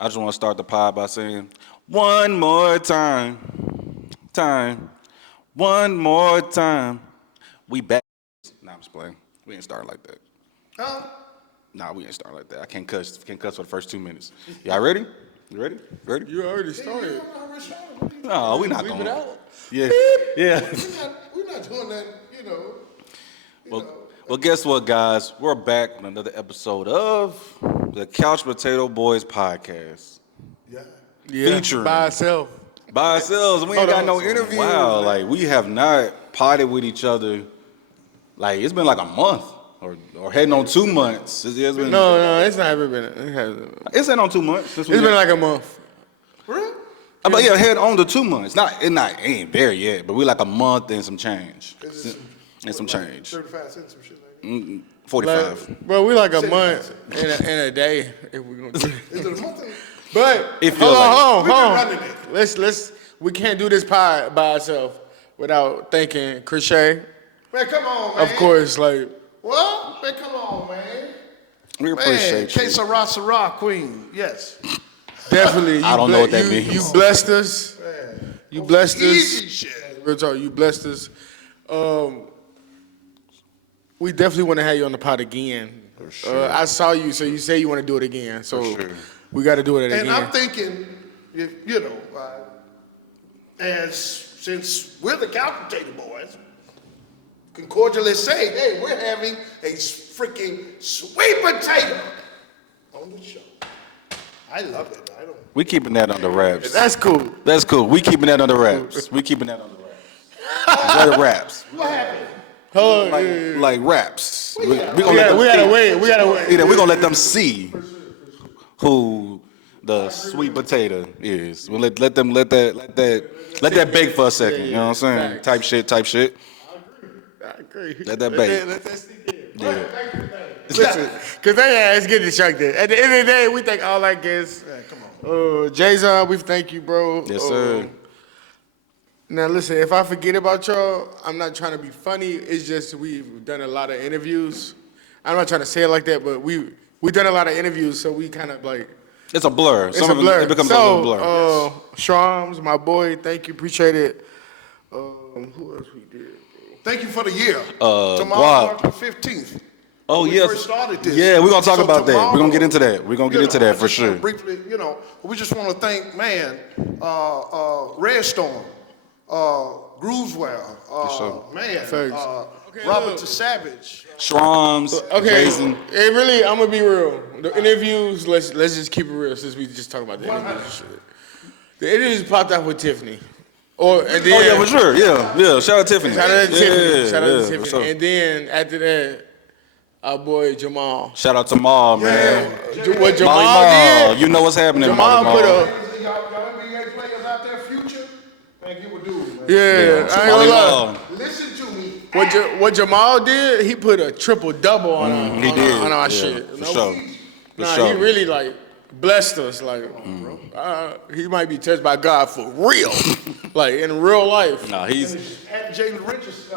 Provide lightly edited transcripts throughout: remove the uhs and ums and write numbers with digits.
I just want to start the pod by saying, one more time, one more time. We back. Nah, I'm just playing. We ain't starting like that. Huh? Nah, we ain't starting like that. I can't cuss. Can't cuss for the first 2 minutes. Y'all ready? You ready? Ready? You already started. No, we not going. Yeah, yeah. We're not doing that, Well, guess what, guys? We're back on another episode of the Couch Potato Boys podcast. Yeah. Featuring by ourselves. By ourselves. We ain't got no interviews. Wow, like we have not potted with each other. Like it's been like a month or heading on 2 months. It's been, No, it's not ever been. It hasn't. It's heading on 2 months. It's been like a month. Really? But yeah, head on to 2 months. It ain't there yet, but we like a month and some change. And some change. 35 cents, some shit like that. 45. Like, bro, we like a month in a day if we're gonna do Is it a month? But hold on. Let's we can't do this pod by ourselves without thanking Crochet. Man, come on, man. Of course, like What? Man, come on, man. We appreciate you. Que Sarah Queen. Yes. definitely. I don't know what that means. You blessed us. Man. You blessed us. Easy shit. Real talk, you blessed us. We definitely want to have you on the pod again. For sure. I saw you, so you say you want to do it again. So For sure. we got to do it again. And I'm thinking, since we're the Couch Potato Boys, can cordially say, hey, we're having a freaking sweet potato on the show. I love it. We keeping that under wraps. That's cool. That's cool. We keeping that under wraps. We keeping that under wraps. Enjoy the wraps. What happened? Like raps. We gotta wait. Yeah, we're gonna let them see who the sweet potato is. We'll let that bake for a second. You know what I'm saying? Type shit. I agree. Let that bake. Let that sink in. Yeah. Listen, because they ass get distracted. At the end of the day, we thank all our guests. Yeah, come on. Jason, we thank you, bro. Yes, sir. Now, listen, if I forget about y'all, I'm not trying to be funny. It's just we've done a lot of interviews. I'm not trying to say it like that, but we've done a lot of interviews, so we kind of like... It's a blur. It's a blur. It becomes a little blur. Shrams, my boy, thank you, appreciate it. Who else we did? Thank you for the year. Guap. Tomorrow marks the 15th. Oh, when yes. we first started this. Yeah, we're going to talk about that. tomorrow, We're going to get into that. We're going to get into that for sure. Briefly, we just want to thank, Red Storm, Grooveswell, Robert the Savage. Shrams, Okay, Jason. it really, I'm going to be real. The interviews, let's just keep it real since we just talking about the interviews and shit. The interviews popped out with Tiffany. And then, Yeah, for sure. Yeah. Shout out Tiffany. Shout out to Tiffany. Shout out to Tiffany. Sure. And then after that, our boy Jamal. Shout out to Maul, man. What Jamal Molly did? You know what's happening, Jamal Molly put Maul. Y'all NBA players out there, future? Man, give a dude, man. Yeah, I ain't gonna lie. Listen to me. What Jamal did, he put a triple-double on our shit. For sure. He really like blessed us. Like, he might be touched by God for real, like in real life. Nah, he's At Jalen Richardson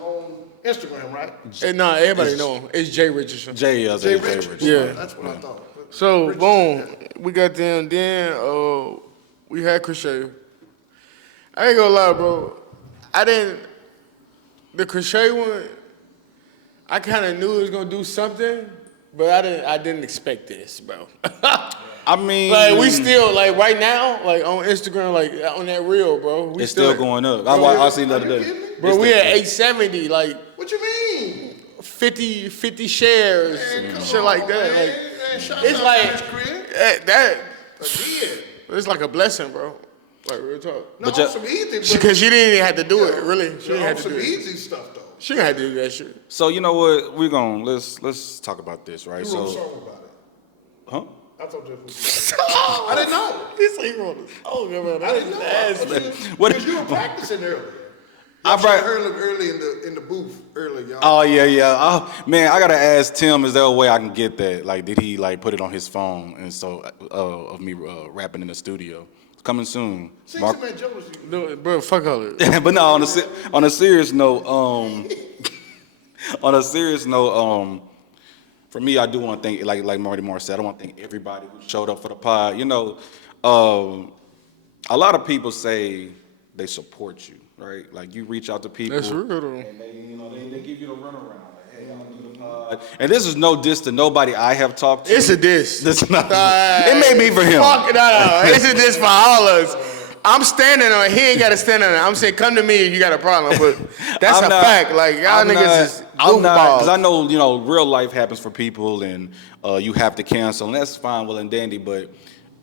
on Instagram, right? And everybody know him. It's Jay Richardson. Jay Richardson. Richardson. Yeah. That's what I thought. So boom, we got them. Then we had Crochet. I ain't gonna lie, bro. The Crochet one, I kind of knew it was gonna do something, but I didn't expect this, bro. I mean, like we still like right now, like on Instagram, like on that reel, bro. It's still going up. I seen the other day. Bro, we at 870, like What you mean? 50 shares, shit like that. Like it's like that. It's like a blessing, bro. Like real talk. No, some easy. Because she didn't even have to do it, really. She didn't have to some do it. easy stuff though. She didn't have to do that shit. So you know what? We're gonna let's talk about this, right? You wrote a song about it. Huh? I thought that was. I didn't know. He's like, he wrote a song about it. I didn't know. What- Because you were practicing earlier. I brought early in the booth early, y'all. Oh yeah. Oh man, I gotta ask Tim. Is there a way I can get that? Like, did he like put it on his phone? And so of me rapping in the studio, coming soon. Man, jealousy. No, bro, fuck all that. But no, on a serious note, for me, I do want to thank, like Marty Moore said, I want to thank everybody who showed up for the pod. A lot of people say they support you, right? Like you reach out to people. That's real though. And they give you the runaround. Like, hey, I'm do the pod. And this is no diss to nobody I have talked to. It's a diss. This not. It may be for him. Fuck no. It's a diss for all of us. I'm standing on it. He ain't got to stand on it. I'm saying, come to me if you got a problem. But that's fact. Like, y'all niggas is goofballs. Because I know, real life happens for people and you have to cancel. And that's fine, well and dandy. But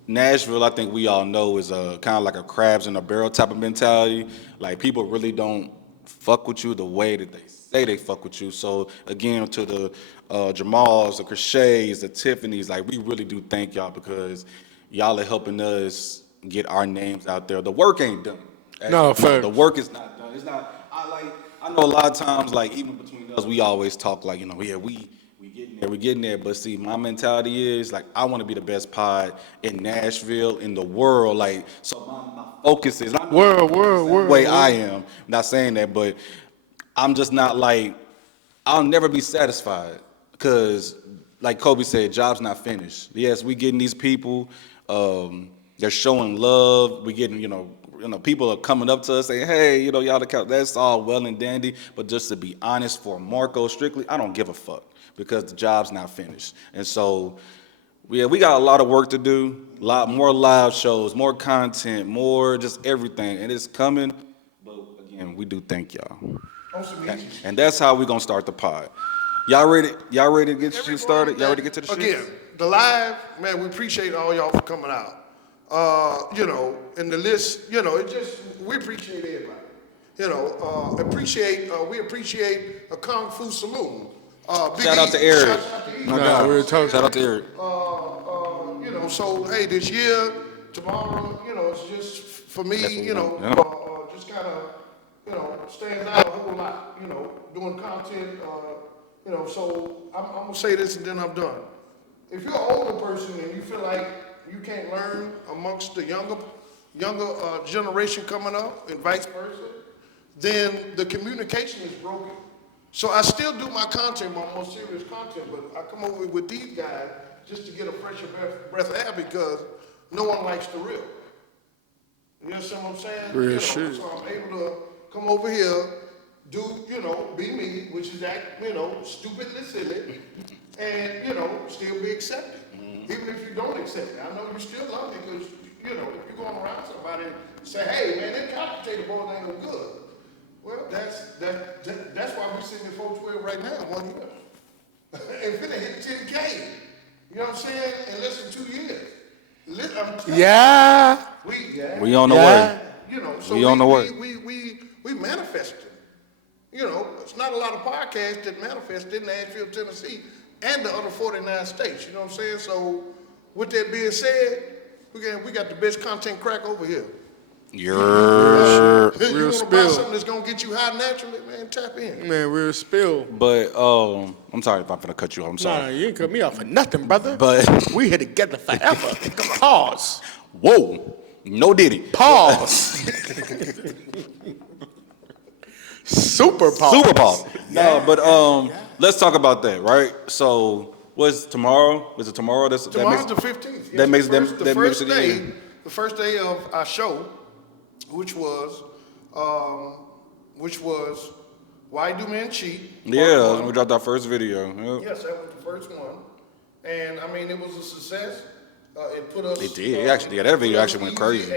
Nashville, I think we all know, is kind of like a crabs in a barrel type of mentality. Like, people really don't fuck with you the way that they say they fuck with you. So, again, to the Jamals, the Crochets, the Tiffany's, like, we really do thank y'all because y'all are helping us get our names out there. The work ain't done. No, fair. The work is not done. It's not. I know a lot of times, like even between us, we always talk like, we getting there. But see, my mentality is like I want to be the best pod in Nashville, in the world. Like so, my focus is not world. Way I am. I'm not saying that, but I'm just not like I'll never be satisfied because, like Kobe said, job's not finished. Yes, we getting these people. They're showing love. We getting, people are coming up to us saying, hey, y'all the couch. That's all well and dandy. But just to be honest, for Marco strictly, I don't give a fuck because the job's not finished. And so, we got a lot of work to do. A lot more live shows, more content, more just everything. And it's coming. But again, we do thank y'all. And that's how we're going to start the pod. Y'all ready? Y'all ready to get shit started? Y'all ready to get to the shit? Again, the live, man, we appreciate all y'all for coming out. And the list, we appreciate everybody. We appreciate a Kung Fu Saloon. Shout out to Eric. Shout out to Eric. So, hey, this year, tomorrow, it's just for me, just kind of, stands out a whole lot, doing content, so I'm going to say this and then I'm done. If you're an older person and you feel like you can't learn amongst the younger generation coming up and vice versa, then the communication is broken. So I still do my content, my more serious content, but I come over with these guys just to get a fresher breath of air because no one likes the real. You understand what I'm saying? Real shit. So I'm able to come over here, do, be me, which is stupidly silly, and, still be accepted. Even if you don't accept it, I know you still love it because, if you're going around somebody and say, hey, man, that couch potato bowl ain't no good. Well, that's why we're sitting at 412 right now, 1 year. And finna hit 10K. You know what I'm saying? In less than 2 years. Yeah. We on the way. So we on the way. We manifested. It's not a lot of podcasts that manifested in Nashville, Tennessee, and the other 49 states. You know what I'm saying? So, with that being said, we got the best content crack over here. You want to buy spill. something that's going to get you high naturally, man, tap in. Man, real spill. But, I'm sorry if I'm going to cut you off. I'm sorry. Nah, you ain't cut me off for nothing, brother. But we here together forever. Pause. Whoa. No diddy. Pause. Super pause. Super pause. No, but let's talk about that, right? So, what's tomorrow? Is it tomorrow? Tomorrow's the 15th. That makes the first day of our show, which was Why Do Men Cheat? Yeah, we dropped our first video. Yep. Yes, that was the first one, and I mean it was a success. It put us. It did. That video actually went crazy.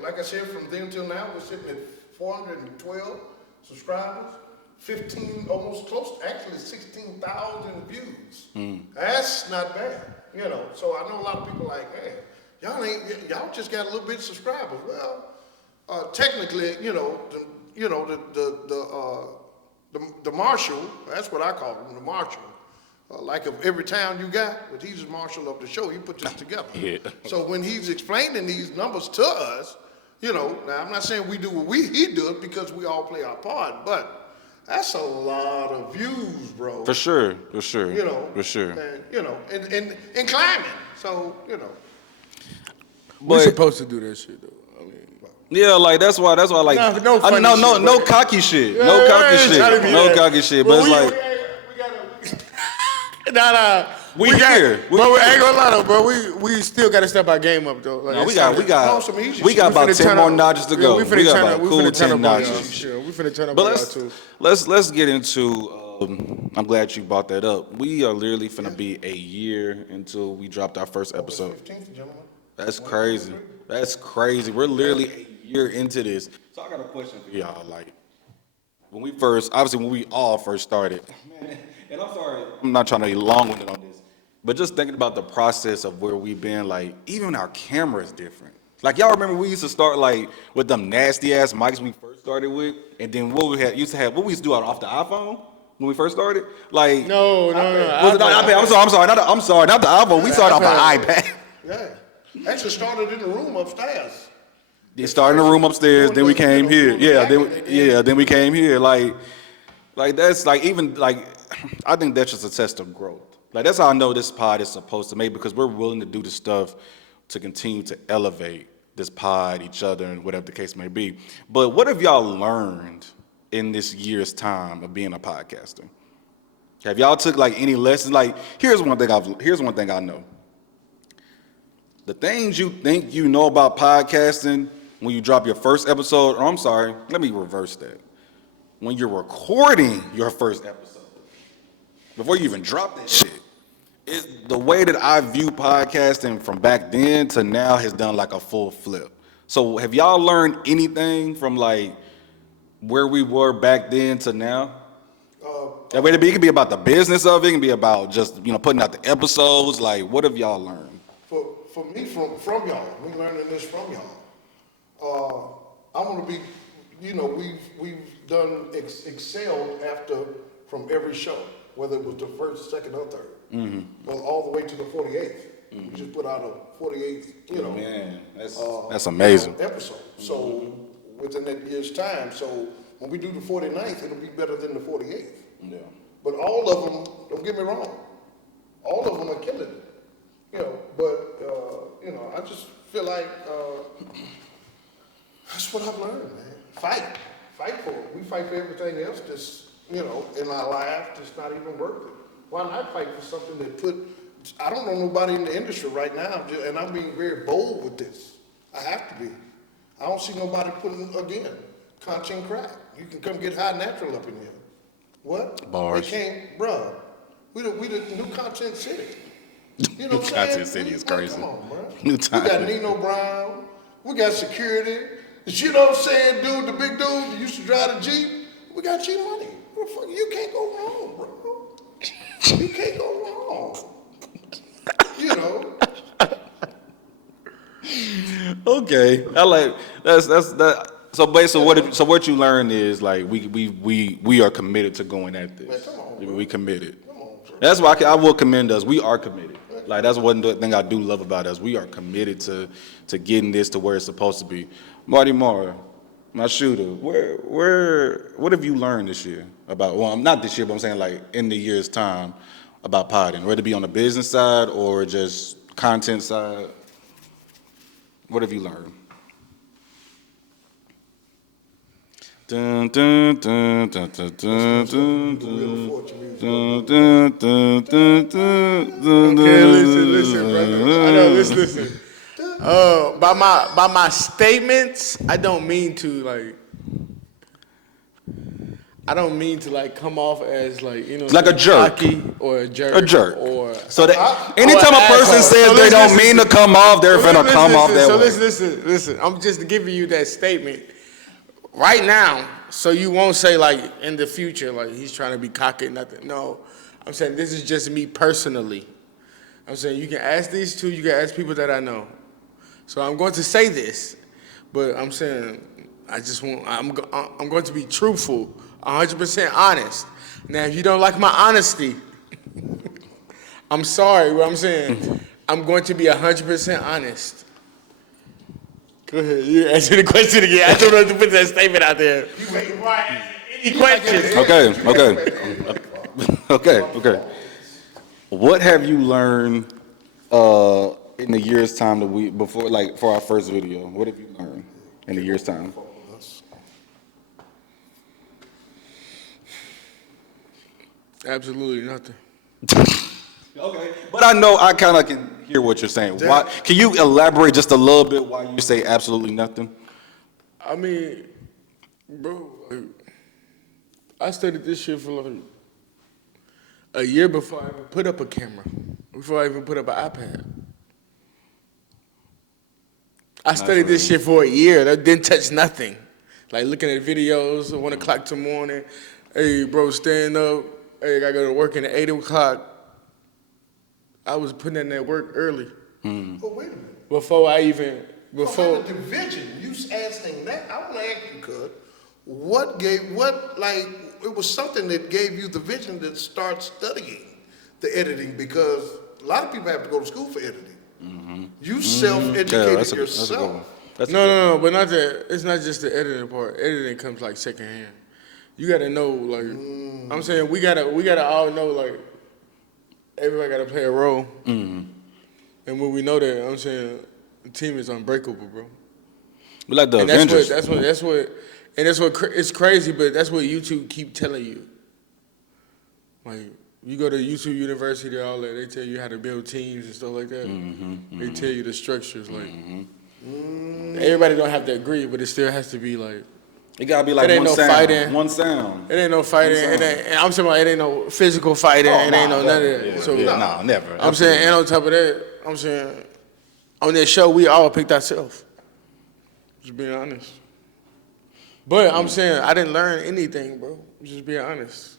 Like I said, from then till now, we're sitting at 412 subscribers, 15, almost close, actually 16,000 views. That's not bad, So I know a lot of people like, man, y'all just got a little bit of subscribers. Well, technically, the marshal, that's what I call him, the marshal. Like of every town you got, but he's the marshal of the show. He put this together. Yeah. So when he's explaining these numbers to us, now I'm not saying we do what he does because we all play our part, but that's a lot of views, bro. For sure. For sure. And climbing. So, We're supposed to do that shit though. Yeah, like that's why like no cocky shit. No cocky shit. But well, it's like we Nah. We here. Bro, we ain't gonna lie though, bro. We still gotta step our game up though. Like, No, we it's got some easy we shit. got We about finna 10 turn more up- notches to go. we finna We got turn about up- a we cool finna turn 10 up on y'all. notches. Sure, we finna turn up But on y'all too. let's get into. I'm glad you brought that up. We are literally finna be a year until we dropped our first episode. 15th, gentlemen. That's crazy. That's crazy. We're literally a year into this. So I got a question for y'all. Like, when we all first started, man, and I'm sorry, I'm not trying to be long-winded on this, but just thinking about the process of where we've been, like, even our camera is different. Like, y'all remember we used to start, like, with them nasty-ass mics we first started with, and then what we used to do off the iPhone when we first started? Like, No. was it not iPad? I'm sorry, not the iPhone. We started off an iPad. Yeah. Actually started in the room upstairs. They started in the room upstairs, then we came here. Then we came here. Like that's like even like I think that's just a test of growth. Like that's how I know this pod is supposed to make because we're willing to do the stuff to continue to elevate this pod, each other, and whatever the case may be. But what have y'all learned in this year's time of being a podcaster? Have y'all took like any lessons? Like here's one thing I know. The things you think you know about podcasting when you drop your first episode, or I'm sorry, let me reverse that. When you're recording your first episode, before you even drop that shit, the way that I view podcasting from back then to now has done like a full flip. So have y'all learned anything from like where we were back then to now? That way, it can be about the business of it, it can be about just putting out the episodes. Like, what have y'all learned? For me, from y'all, me learning this from y'all. I want to be, we've done excelled from every show, whether it was the first, second, or third, well, all the way to the 48th. We just put out a 48th, Man, that's amazing. Episode. So within that year's time, so when we do the 49th, it'll be better than the 48th. Yeah. But all of them, don't get me wrong, all of them are killing it. I just feel like that's what I've learned, man. Fight for it. We fight for everything else that's, in our life that's not even worth it. Why not fight for something I don't know nobody in the industry right now, and I'm being very bold with this. I have to be. I don't see nobody putting, again, content crack. You can come get high natural up in here. What? Bars. They can't, bruh. We the new content city. You know what I'm Content saying? City is crazy. Come on, bro. New We time. got Nino Brown. We got security. You know what I'm saying, dude? The big dude that used to drive the Jeep. We got G Money. You can't go wrong, bro. You can't go wrong. Okay, I like that. So basically, what you learned is like we are committed to going at this. Man, come on, bro. We committed. Come on, bro. That's why I will commend us. We are committed. Like that's one thing I do love about us. We are committed to getting this to where it's supposed to be. Marty Moore, my shooter. What have you learned this year about? Well, not this year, but I'm saying like in the year's time about podding, whether it be on the business side or just content side. What have you learned? Dun, dun, dun, dun, dun, dun, dun, dun, dun, dun, dun, dun, Okay, listen, brother. I know, listen. By my statements, I don't mean to come off as like a jerk. cocky or a jerk. A jerk. Or So that anytime a person asshole. says So they don't listen, mean to come off, they're finna come off that way. Listen. I'm just giving you that statement right now, so you won't say like in the future like he's trying to be cocky and nothing. No, I'm saying this is just me personally. I'm saying you can ask these two, you can ask people that I know. So I'm going to say this, but I'm saying I'm going to be truthful, 100% honest. Now, if you don't like my honesty, I'm sorry. What I'm saying, I'm going to be 100% honest. Go ahead. You answer the question again. I don't know to put that statement out there. You wait. Any questions? Okay. What have you learned in the year's time for our first video? What have you learned in the year's time? Absolutely nothing. Okay, but I kind of can hear what you're saying. Why? Can you elaborate just a little bit why you say absolutely nothing? I mean, bro, like, I studied this shit for like a year before I even put up a camera, before I even put up an iPad. I studied this shit for a year. That didn't touch nothing. Like looking at videos at 1 o'clock in the morning. Hey, bro, stand up. Hey, I gotta go to work at 8 o'clock. I was putting in that work early. But wait a minute. Before I even, From before. the division, you asking that, I want to ask you, Cud, it was something that gave you the vision to start studying the editing, because a lot of people have to go to school for editing. You self-educated yourself. No, but not that. It's not just the editing part. Editing comes like secondhand. You gotta know, like, I'm saying we gotta all know, like, everybody gotta play a role. And when we know that, I'm saying the team is unbreakable, bro. We like the And Avengers. that's what, it's crazy, but that's what YouTube keep telling you. Like, you go to YouTube University, all that, they tell you how to build teams and stuff like that. They tell you the structures, like, everybody don't have to agree, but it still has to be like, It gotta be like it ain't one no sound. fighting. One sound. it ain't no fighting. I'm saying like, it ain't no physical fighting. It ain't no none of that. Yeah, So no, never. I'm saying, and on top of that, I'm saying, on that show, we all picked ourselves. Just being honest. But I'm saying, I didn't learn anything, bro. Just being honest.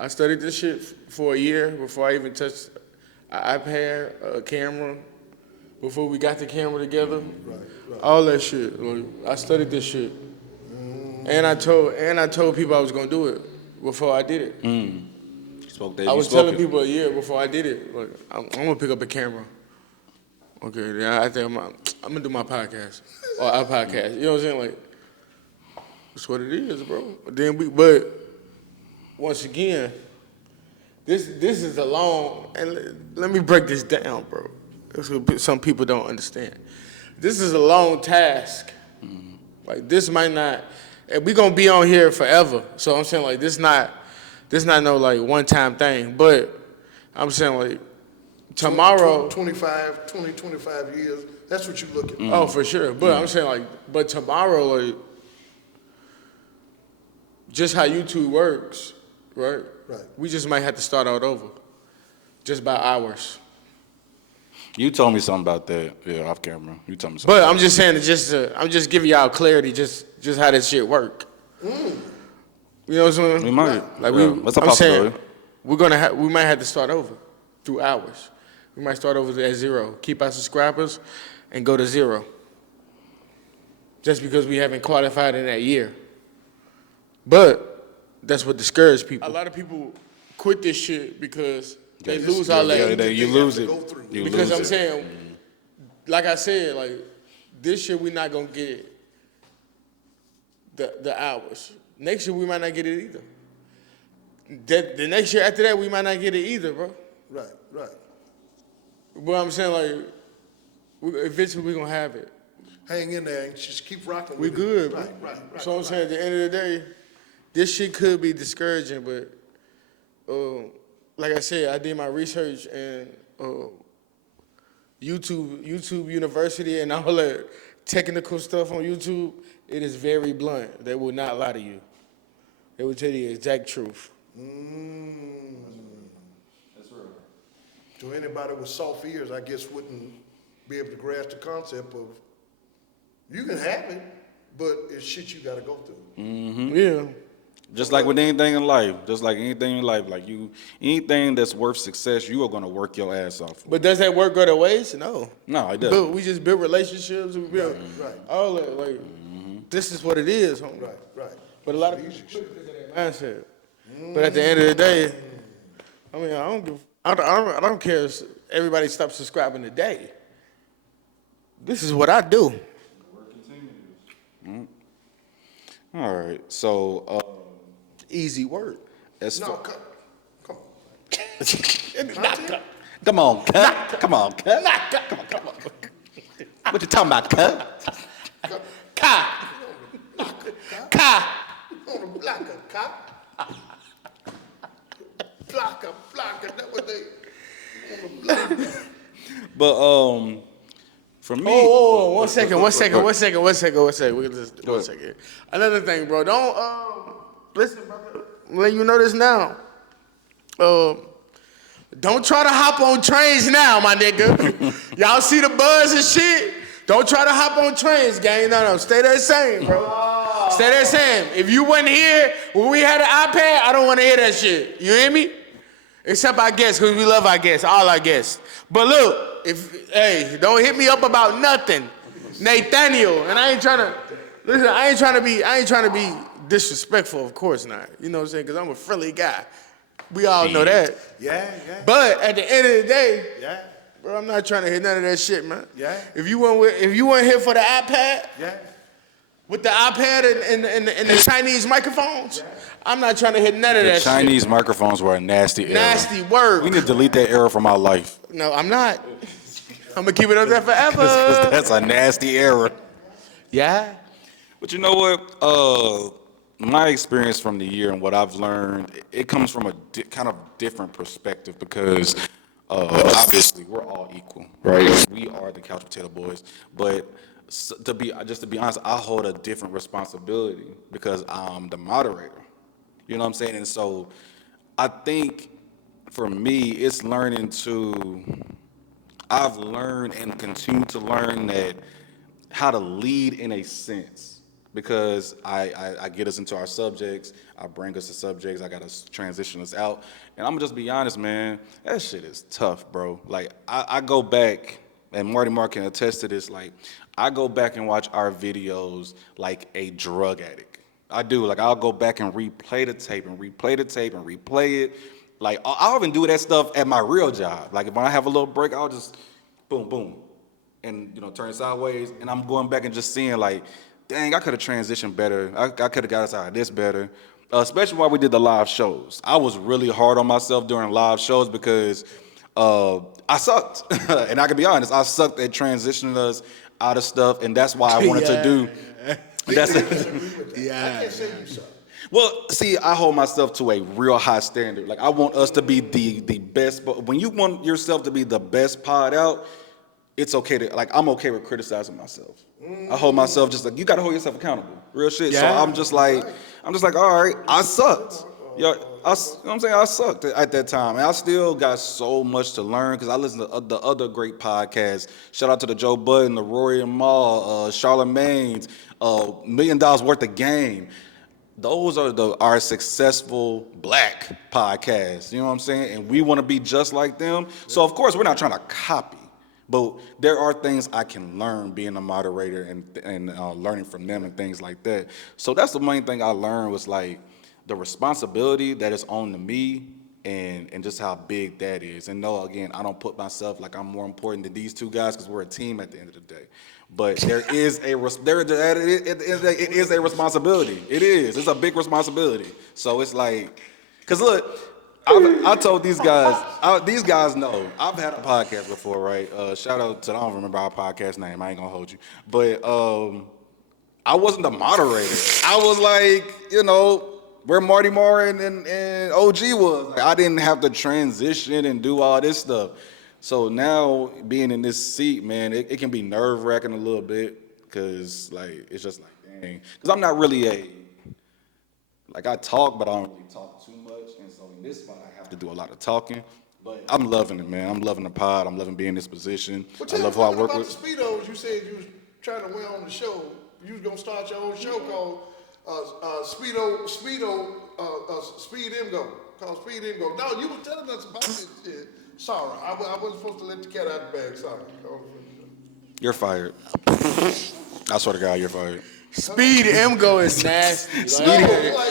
I studied this shit for a year before I even touched an iPad, a camera, before we got the camera together. Right. All that shit. Like, I studied this shit. And I told people I was gonna do it before I did it. I was telling people a year before I did it, like, I'm gonna pick up a camera. Okay, then I think I'm gonna do my podcast or our podcast. You know what I'm saying? Like, that's what it is, bro. But once again, this is a long, and let me break this down, bro. This is what some people don't understand. This is a long task. Like, this might not, and we gonna be on here forever. So I'm saying, like, this not no like one time thing. But I'm saying, like, tomorrow 25 years, that's what you look at. Oh, for sure. But I'm saying, like, but tomorrow, like, just how YouTube works, right? Right. We just might have to start out over, just by hours. You told me something about that, off camera. You told me something. But I'm just saying, I'm just giving y'all clarity, just how that shit work. You know what I'm saying? We might. Like, that's a I'm saying, possibility. we might have to start over through hours. We might start over at 0, keep our subscribers, and go to 0. Just because we haven't qualified in that year. But that's what discouraged people. A lot of people quit this shit because they lose all that. You lose it. Because I'm saying, like I said, like, this year we're not gonna get the hours. Next year we might not get it either. The next year after that we might not get it either, bro. Right. But I'm saying, like, eventually we're gonna have it. Hang in there and just keep rocking We with good, it. bro. Right. So I'm saying, at the end of the day, this shit could be discouraging, but like I said, I did my research, and YouTube University and all that technical stuff on YouTube, it is very blunt. They will not lie to you. They will tell you the exact truth. That's right. So anybody with soft ears, I guess, wouldn't be able to grasp the concept of, you can have it, but it's shit you got to go through. Yeah. Just like with anything in life, like anything that's worth success, you are gonna work your ass off for. But does that work other ways? No. No, it doesn't. We just build relationships. We build all that. Like, this is what it is, homie. Right. But a lot of people put it in that mindset. But at the end of the day, I mean, I don't care if everybody stops subscribing today. This is what I do. All right, so Easy work. Come on. come on, cut. Come on. What you talking about, cut? On a blocker, cop. Blocker. That what they. But for me, Oh, one second. We're gonna just one second. Another thing, bro. Don't listen, brother. I'm letting you know this now. Don't try to hop on trains now, my nigga. Y'all see the buzz and shit? Don't try to hop on trains, gang. No. Stay that same, bro. Stay that same. If you wasn't here when we had an iPad, I don't want to hear that shit. You hear me? Except our guests, because we love our guests, all our guests. But look, don't hit me up about nothing. Nathaniel, and I ain't trying to be disrespectful, of course not. You know what I'm saying? Because I'm a friendly guy. We all know that. Yeah. But at the end of the day, Yeah. bro, I'm not trying to hit none of that shit, man. Yeah. If you weren't here for the iPad, Yeah. with the iPad and the Chinese microphones, I'm not trying to hit none of that shit. Chinese microphones were a nasty error. Nasty word. We need to delete that error from our life. No, I'm not. I'm gonna keep it up there forever. 'Cause that's a nasty error. Yeah. But you know what? My experience from the year and what I've learned, it comes from a kind of different perspective because obviously we're all equal, right? We are the Couch Potato Boys, but to be honest, I hold a different responsibility because I'm the moderator. You know what I'm saying? And so I think for me, it's I've learned and continue to learn that how to lead in a sense because I get us into our subjects, I bring us to subjects, I got to transition us out. And I'm going to just be honest, man, that shit is tough, bro. Like, I go back, and Marty Mark can attest to this, like, I go back and watch our videos like a drug addict. I do. Like, I'll go back and replay the tape and replay it. Like, I'll even do that stuff at my real job. Like, when I have a little break, I'll just boom, boom, and, turn sideways. And I'm going back and just seeing, like, dang, I could have transitioned better. I could have got us out of this better. Especially while we did the live shows. I was really hard on myself during live shows because I sucked. And I can be honest, I sucked at transitioning us out of stuff. And that's why I wanted to do. That's it. I can't say you suck. Well, see, I hold myself to a real high standard. Like, I want us to be the best. But when you want yourself to be the best pod out, it's okay to, like, I'm okay with criticizing myself. I hold myself just like, you got to hold yourself accountable. Real shit. Yeah. So I'm just like, all right, I sucked. You know what I'm saying? I sucked at that time. And I still got so much to learn because I listen to the other great podcasts. Shout out to the Joe Budden, the Rory and Mal, Charlemagne's, $1 Million Worth of Game. Those are our successful black podcasts. You know what I'm saying? And we want to be just like them. So, of course, we're not trying to copy. But there are things I can learn being a moderator and learning from them and things like that. So that's the main thing I learned was like the responsibility that is on to me and just how big that is. And no, again, I don't put myself like I'm more important than these two guys because we're a team at the end of the day. But there is it is a responsibility. It is. It's a big responsibility. So it's like, because look, I told these guys know, I've had a podcast before, right? Shout out to, I don't remember our podcast name, I ain't gonna hold you. But I wasn't the moderator. I was like, where Marty Moore and OG was. Like, I didn't have to transition and do all this stuff. So now being in this seat, man, it can be nerve-wracking a little bit because, like, it's just like, dang. Because I'm not really I talk, but I don't really talk too much. And so in this spot, I have to do a lot of talking. But I'm loving it, man. I'm loving the pod. I'm loving being in this position. I love who I work with. About the Speedos, you said you was trying to win on the show. You was going to start your own show called Speed M Go. Called Speed M Go. No, you were telling us about this shit. Sorry, I wasn't supposed to let the cat out of the bag. Sorry. You're fired. I swear to God, you're fired. Speed M Go is nasty.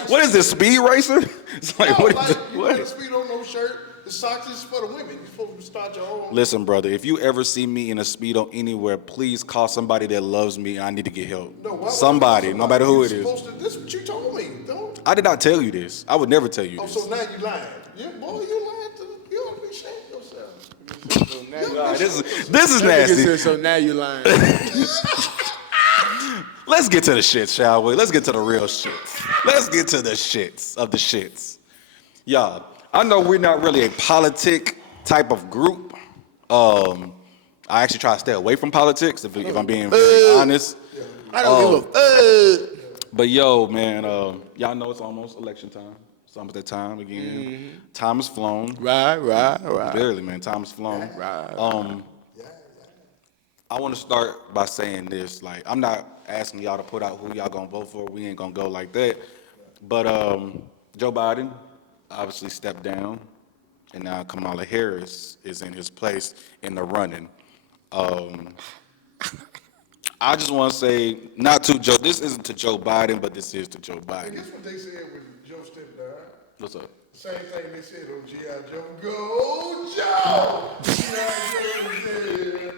What is this, Speed Racer? It's like, You what? got a Speed on no shirt. The socks is for the women. You're supposed to start your own. Listen, brother, if you ever see me in a Speedo anywhere, please call somebody that loves me and I need to get help. No, somebody, no matter who it is. This is what you told me. Don't. I did not tell you this. I would never tell you this. So now you lying. You lying to the, you ought to be ashamed of yourself. This is nasty. So now you lying. Let's get to the shits, shall we? Let's get to the real shits. Let's get to the shits of the shits. Y'all, I know we're not really a politic type of group. I actually try to stay away from politics if I'm being very honest. I don't give a But yo, man, y'all know it's almost election time. It's almost that time again. Time has flown. Right. Barely, man. Time has flown. Right. I want to start by saying this. Like, I'm not asking y'all to put out who y'all gonna vote for. We ain't gonna go like that. But Joe Biden obviously stepped down, and now Kamala Harris is in his place in the running. I just want to say, not to Joe. This isn't to Joe Biden, but this is to Joe And Biden. guess what they said when Joe stepped down? What's up? Same thing they said on G.I. Joe. Go, Joe! G.I. Joe said,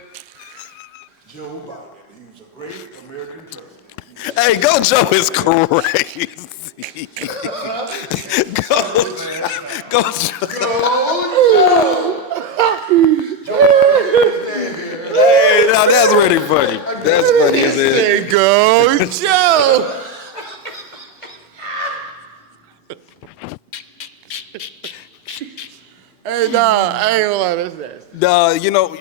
Joe Biden, he was a great American president. Hey, Go Joe is crazy. Go Joe. Go, Joe! Hey, now that's really funny. That's funny as hell. There you go, Joe. Hey, nah, I ain't gonna lie, that's nasty. You know,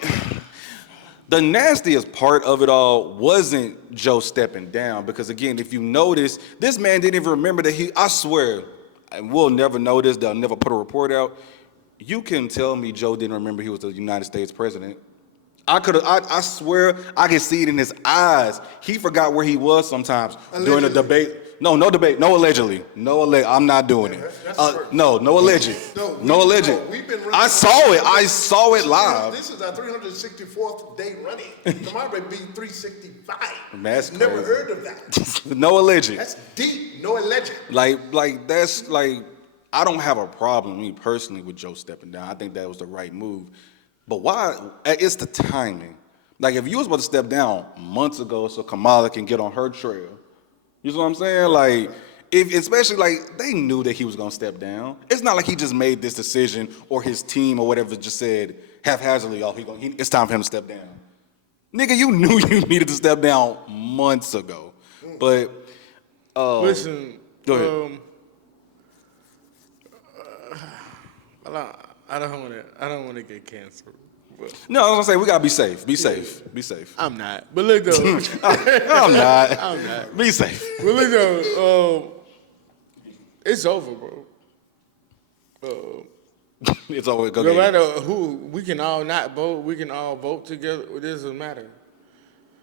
the nastiest part of it all wasn't Joe stepping down, because again, if you notice, this man didn't even remember that I swear, and we'll never know this, they'll never put a report out. You can tell me Joe didn't remember he was the United States president. I swear I can see it in his eyes. He forgot where he was sometimes during the debate. No debate. No allegedly. I'm not doing it. No alleged. No alleged. I saw it live. This is our 364th day running. Tomorrow will be 365. That's crazy. Never heard of that. No alleged. That's deep. No alleged. Like that's like, I don't have a problem, me personally, with Joe stepping down. I think that was the right move. But why? It's the timing. Like, if you was about to step down months ago so Kamala can get on her trail, you know what I'm saying? Like, especially like they knew that he was gonna step down. It's not like he just made this decision or his team or whatever just said haphazardly, it's time for him to step down. Nigga, you knew you needed to step down months ago. But Listen, go ahead. I don't want to get canceled. But No, I was gonna say we gotta be safe. Be safe. I'm not. But look though, I'm not. I'm not. Be safe. But look though, it's over, bro. It's always go No get matter who, we can all not vote. We can all vote together. It doesn't matter.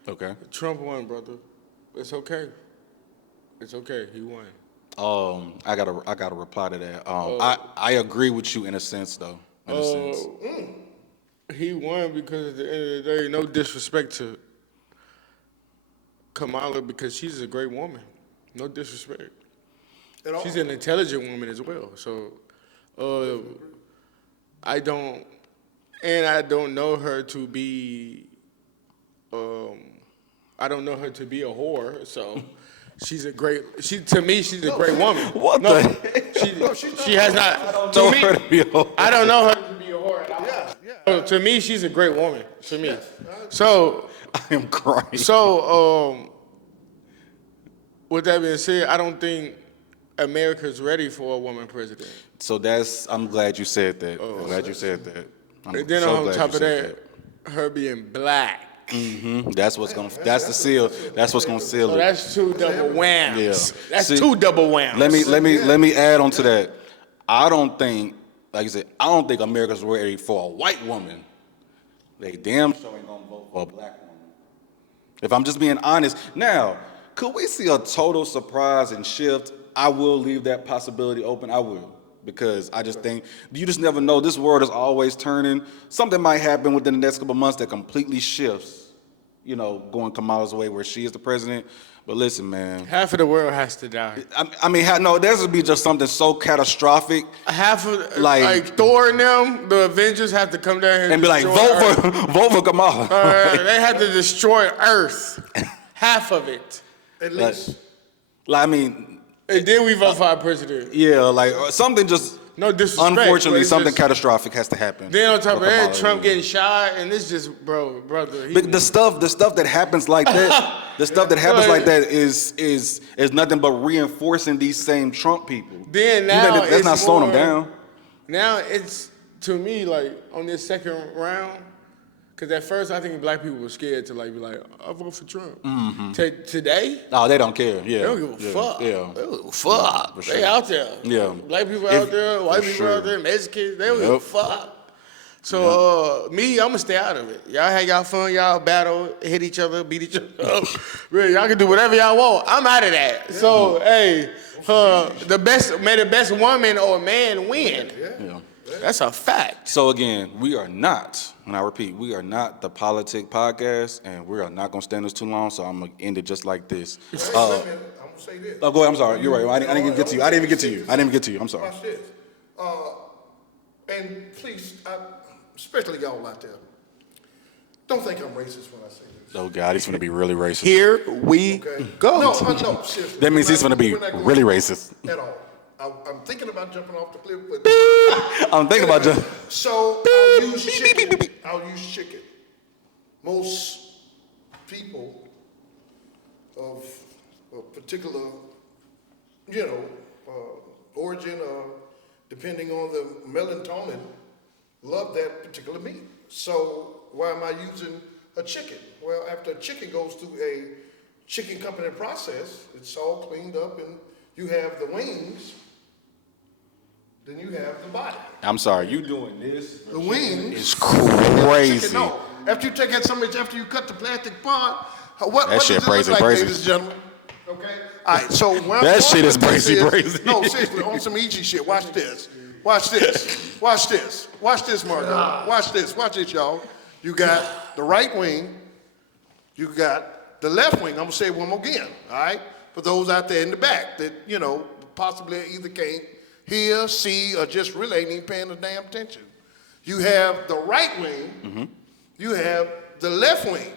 Okay. Trump won, brother. It's okay. It's okay. He won. I gotta reply to that. I agree with you in a sense, though. In a sense. He won because at the end of the day, no disrespect to Kamala, because she's a great woman. No disrespect. She's an intelligent woman as well. So, I don't know her to be, I don't know her to be a whore. So, she's a great woman. What the heck? She has not. I don't know her to be a whore. I don't know her to be a whore at all. Yeah. So, to me, she's a great woman. To me. So, I am crying. with that being said, I don't think America's ready for a woman president. So I'm glad you said that. I'm glad you said that. And then on top of that, her being black. That's that's the seal. That's what's gonna seal So it. that's two double whams. Yeah. That's See, two double whams. Let me add on to that. I don't think America's ready for a white woman. They damn sure ain't gonna vote for a black woman. If I'm just being honest. Now, could we see a total surprise and shift? I will leave that possibility open. I will. Because I just think, you just never know. This world is always turning. Something might happen within the next couple of months that completely shifts, going Kamala's way where she is the president. But listen, man. Half of the world has to die. I mean, there's would be just something so catastrophic. Half of, Like Thor and them, the Avengers have to come down here and be like, vote for Kamala. They have to destroy Earth. Half of it. At least. I mean, And then we vote for our president. yeah, like something just. No disrespect. Unfortunately, but something just, catastrophic has to happen. Then on top of that, Kamala. Trump getting shot, and it's just, brother. But the stuff that happens like that, is nothing but reinforcing these same Trump people. Then now that's not slowing them down. Now it's to me, like, on this second round, because at first I think black people were scared to, like, be like, I vote for Trump. Today, No, they don't care. Yeah. they don't give a fuck. Yeah. They don't give a fuck. For sure. They out there. Yeah. Black people out there, white for people sure. out there, Mexicans, they don't give a fuck. So, me, I'm going to stay out of it. Y'all have y'all fun, y'all battle, hit each other, beat each other up. Really, y'all can do whatever y'all want. I'm out of that. So, hey, may the best woman or man win. Yeah. That's a fact. So again, we are not, and I repeat, we are not the Politic Podcast, and we are not going to stand this too long, so I'm going to end it just like this. Wait a minute, I'm going to say this. Oh, go ahead, I'm sorry. You're right. I didn't even get to you. I didn't even get to you. I'm sorry. Watch this. And please, especially y'all out there, don't think I'm racist when I say this. Oh, God, he's going to be really racist. Here we Okay? go. No, seriously. That means he's going to be We're not gonna- really racist. At all. I'm thinking about jumping off the cliff, but I'm thinking about just... so I'll use chicken. Most people of a particular, origin, depending on the melatonin, love that particular meat. So why am I using a chicken? Well, after a chicken goes through a chicken company process, it's all cleaned up and you have the wings, then you have the body. I'm sorry, you doing this? The wings. It's crazy. Chicken, no. After you take that after you cut the plastic part, what That does shit it look brazy, like, brazy. ladies and gentlemen? Okay? All right, so when I'm That shit going is with this brazy, brazy. No, seriously, on some easy shit. Watch this. Watch this. Watch this. Watch this, Margot. Watch this. Watch this, y'all. You got the right wing. You got the left wing. I'm going to say it one more again, all right? For those out there in the back that, possibly either can't hear, see, or just really ain't even paying the damn attention. You have the right wing. You have the left wing.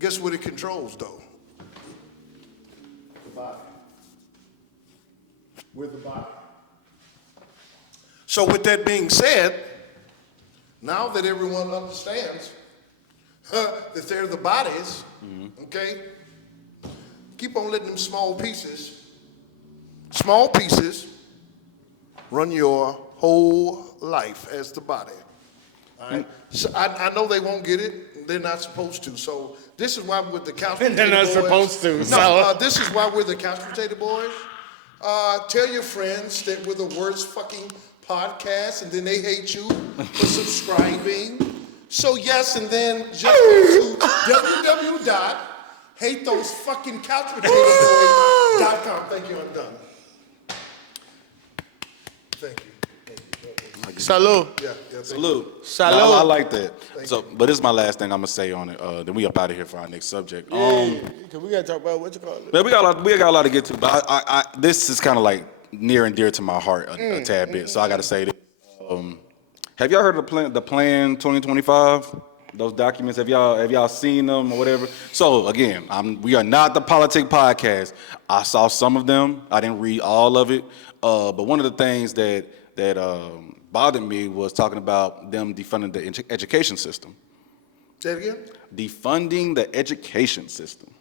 Guess what it controls, though? The body. We're the body. So with that being said, now that everyone understands that they're the bodies, okay, keep on letting them small pieces run your whole life as the body. All right? So I know they won't get it. They're not supposed to. So this is why with the couch potato They're not boys, supposed to, No, so- this is why we're the couch potato boys. Tell your friends that we're the worst fucking podcast, and then they hate you for subscribing. So yes, and then just go to www.hatethosefukingcouchpotatoboys.com. Thank you, I'm done. Thank you. Salud. Yeah, thank you. Salute. Salute. No, I like that. But this is my last thing I'm gonna say on it. Then we up out of here for our next subject. Cause we gotta talk about what you call it. Man, we got a lot to get to, but this is kind of like near and dear to my heart a tad bit. So I got to say this. Have y'all heard of the plan 2025? Those documents, have y'all seen them or whatever? So again, we are not the Politic Podcast. I saw some of them. I didn't read all of it. But one of the things that bothered me was talking about them defunding the education system. Say it again? Defunding the education system.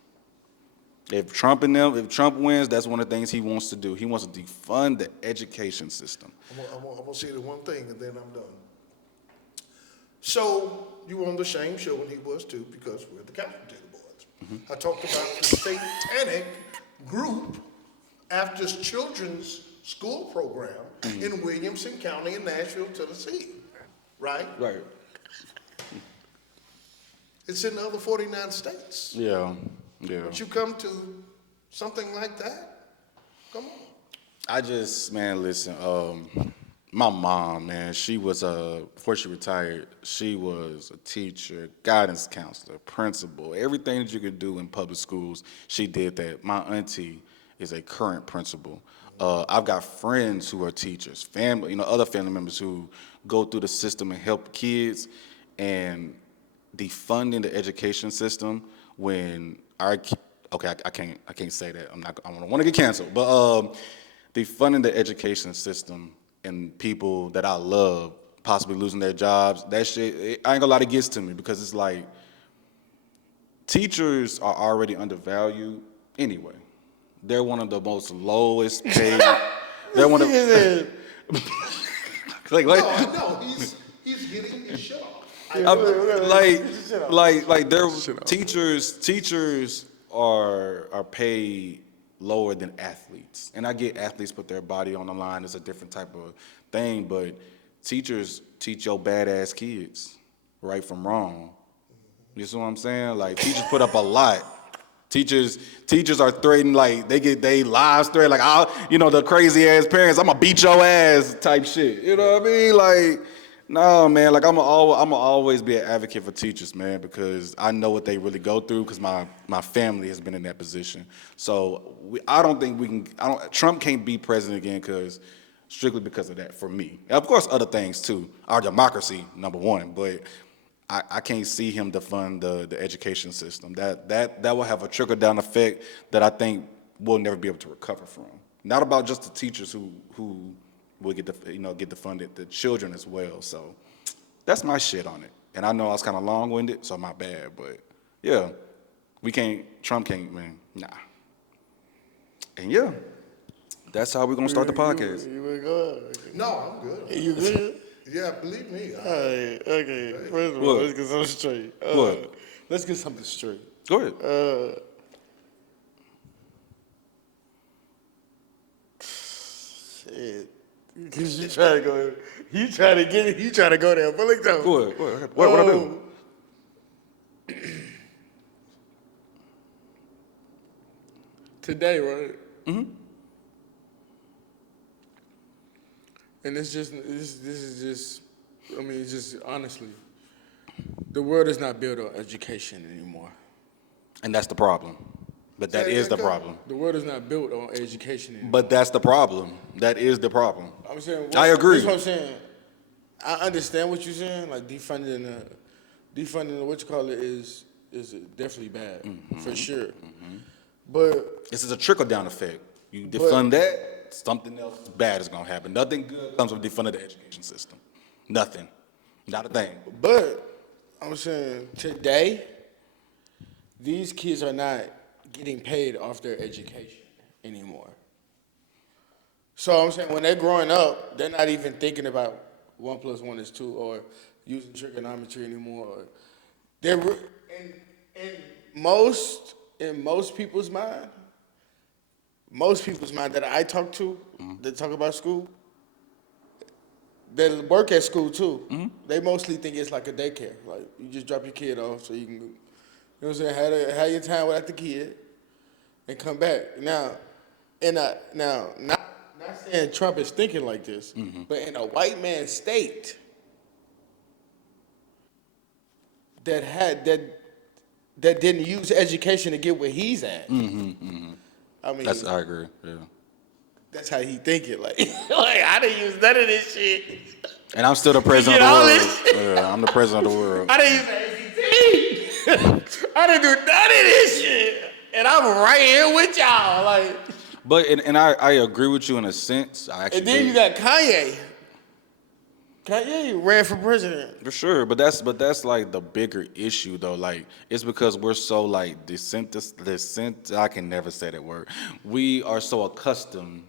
If Trump wins, that's one of the things he wants to do. He wants to defund the education system. I'm gonna say the one thing and then I'm done. So you were on the same show and he was too, because we're the couch potato boys. I talked about the satanic group after children's school program in Williamson County in Nashville, Tennessee. Right? Right. It's in the other 49 states. Yeah. But you come to something like that? Come on. Listen, my mom, man, she was, before she retired, she was a teacher, guidance counselor, principal, everything that you could do in public schools, she did that. My auntie is a current principal. I've got friends who are teachers, family, other family members who go through the system and help kids, and defunding the education system when I can't say that. I don't want to get canceled, but defunding the education system and people that I love possibly losing their jobs, that shit, I ain't gonna lie, it gets to me, because it's like teachers are already undervalued anyway. They're one of the most lowest paid. They're one of No, he's getting his shit off. Teachers are paid lower than athletes, and I get athletes put their body on the line. It's a different type of thing, but teachers teach your badass kids right from wrong. You see what I'm saying? Like, teachers put up a lot. Teachers are threatened, like they get their lives threatened, like the crazy ass parents, I'm gonna beat your ass type shit. You know what I mean? Like, no, man. Like, I'm gonna always be an advocate for teachers, man, because I know what they really go through. Because my family has been in that position. So I don't think we can. Trump can't be president again strictly because of that. For me, and of course, other things too. Our democracy, number one, but I can't see him defund the education system. That will have a trickle down effect that I think we'll never be able to recover from. Not about just the teachers who will get defunded, the children as well. So that's my shit on it. And I know I was kind of long-winded, so my bad. But yeah, Trump can't, man, nah. And yeah, that's how we're gonna start the podcast. You were good. No, I'm good. You good? Yeah, believe me. All right, okay. First of all, let's get something straight. What? Let's get something straight. Go ahead. Shit. Cause you try to go there. But let's go. Go ahead. What I do? Today, right? Mm-hmm. And this is just, I mean, it's just honestly, the world is not built on education anymore. And that's the problem. But that is the problem. The world is not built on education anymore. But that's the problem. That is the problem. I'm saying, I agree. That's what I'm saying. I understand what you're saying. Like defunding what you call it is definitely bad for sure. Mm-hmm. But this is a trickle down effect. You defund that, something else bad is gonna happen. Nothing good comes from defunding the education system. Nothing. Not a thing. But I'm saying today, these kids are not getting paid off their education anymore. So I'm saying when they're growing up, they're not even thinking about 1 + 1 is 2 or using trigonometry anymore. They're in most people's mind that I talk to, that talk about school, that work at school too, they mostly think it's like a daycare. Like, you just drop your kid off so you can, you know what I'm saying, have your time without the kid and come back. Now, not saying Trump is thinking like this, but in a white man's state that didn't use education to get where he's at. I mean, I agree. Yeah. That's how he thinking. Like I didn't use none of this shit. And I'm still the president of the world. Yeah, I'm the president of the world. I didn't use the ACT. I didn't do none of this shit. And I'm right here with y'all. Like, but and I agree with you in a sense. And then you got Kanye. Kanye ran for president. For sure, but that's like the bigger issue though. Like, it's because we're so like I can never say that word. We are so accustomed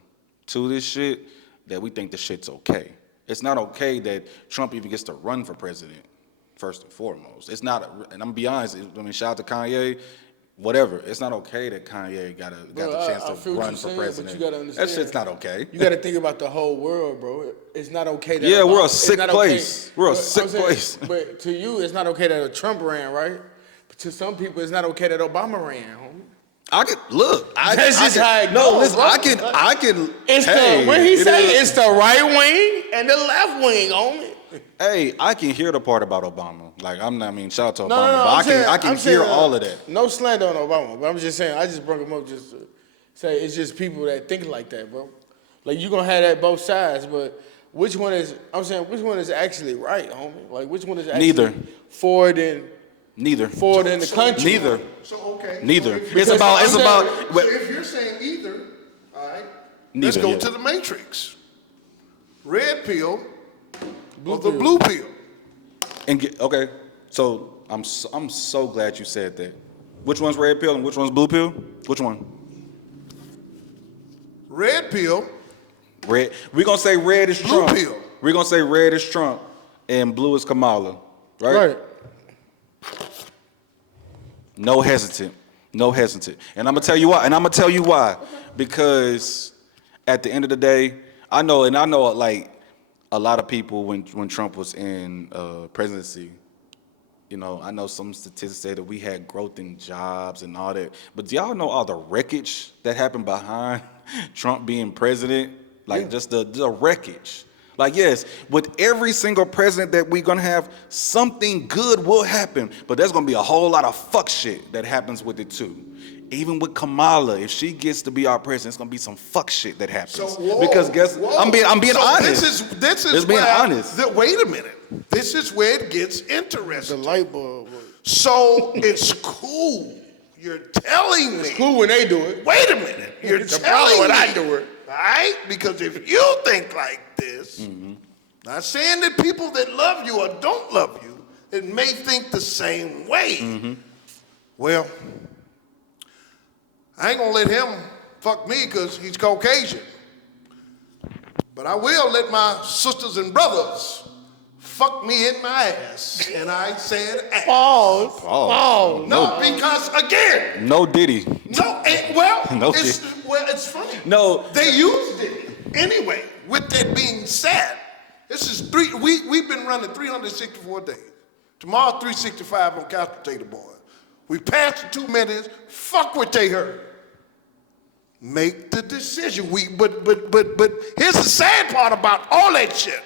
to this shit that we think the shit's okay. It's not okay that Trump even gets to run for president, first and foremost. It's not, and I'm gonna be honest, I mean, shout out to Kanye, whatever. It's not okay that Kanye got the chance to run for president. But you gotta understand, that shit's not okay. You gotta think about the whole world, bro. It's not okay that we're a sick place. We're a sick place. But to you, it's not okay that Trump ran, right? But to some people, it's not okay that Obama ran, homie. That's just how it goes. No, listen, I can. It's it's the right wing and the left wing, homie. Hey, I can hear the part about Obama. Like, shout out to Obama, but I can hear all of that. No slander on Obama, but I'm just saying, I just brought him up just to say it's just people that think like that, bro. Like, you're gonna have that both sides, but which one is actually right, homie? Like, which one is actually forward in the country? Neither. So, okay. Neither. So it's about. So if you're saying either, all right, let's go to the Matrix. Red pill or the blue pill. Okay, so I'm so glad you said that. Which one's red pill and which one's blue pill? Which one? Red pill. Red. We're gonna say red is blue Trump. Pill. We're gonna say red is Trump and blue is Kamala, right? No hesitant. And I'm gonna tell you why. Because at the end of the day, I know like a lot of people when Trump was in presidency, you know, I know some statistics say that we had growth in jobs and all that. But do y'all know all the wreckage that happened behind Trump being president? Like just the wreckage. Like, yes, with every single president that we're gonna have, something good will happen, but there's gonna be a whole lot of fuck shit that happens with it too. Even with Kamala, if she gets to be our president, it's gonna be some fuck shit that happens. Because I'm being honest. This is being where, honest. Wait a minute. This is where it gets interesting. The light bulb. So it's cool. You're telling me. It's cool when they do it. Wait a minute. You're It's a telling problem me. when I do it. Right? Because if you think like this, not saying that people that love you or don't love you, it may think the same way. Well, I ain't gonna let him fuck me because he's Caucasian. But I will let my sisters and brothers fuck me in my ass. And I said ass. Pause. No, because again. No Diddy. No, it's funny. No. They used it. Anyway, with that being said, this is we've been running 364 days. Tomorrow 365 on couch potato boy. We passed the 2 minutes. Fuck what they heard. Make the decision. But here's the sad part about all that shit.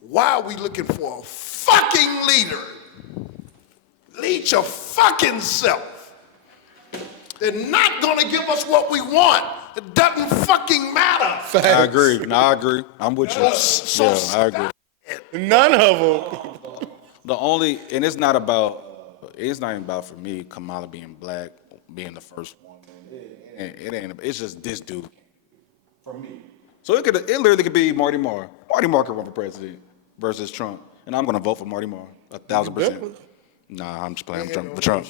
Why are we looking for a fucking leader? Lead your fucking self. They're not gonna give us what we want. It doesn't fucking matter. I agree. No, I agree. I'm with you. I agree. None of them. And it's not even about for me, Kamala being black, being the first woman. It ain't. It's just this dude. For me. So it literally could be Marty Marr. Marty Marr could run for president versus Trump, and I'm gonna vote for Marty Marr 1,000%. Nah, I'm just playing. I'm for Trump.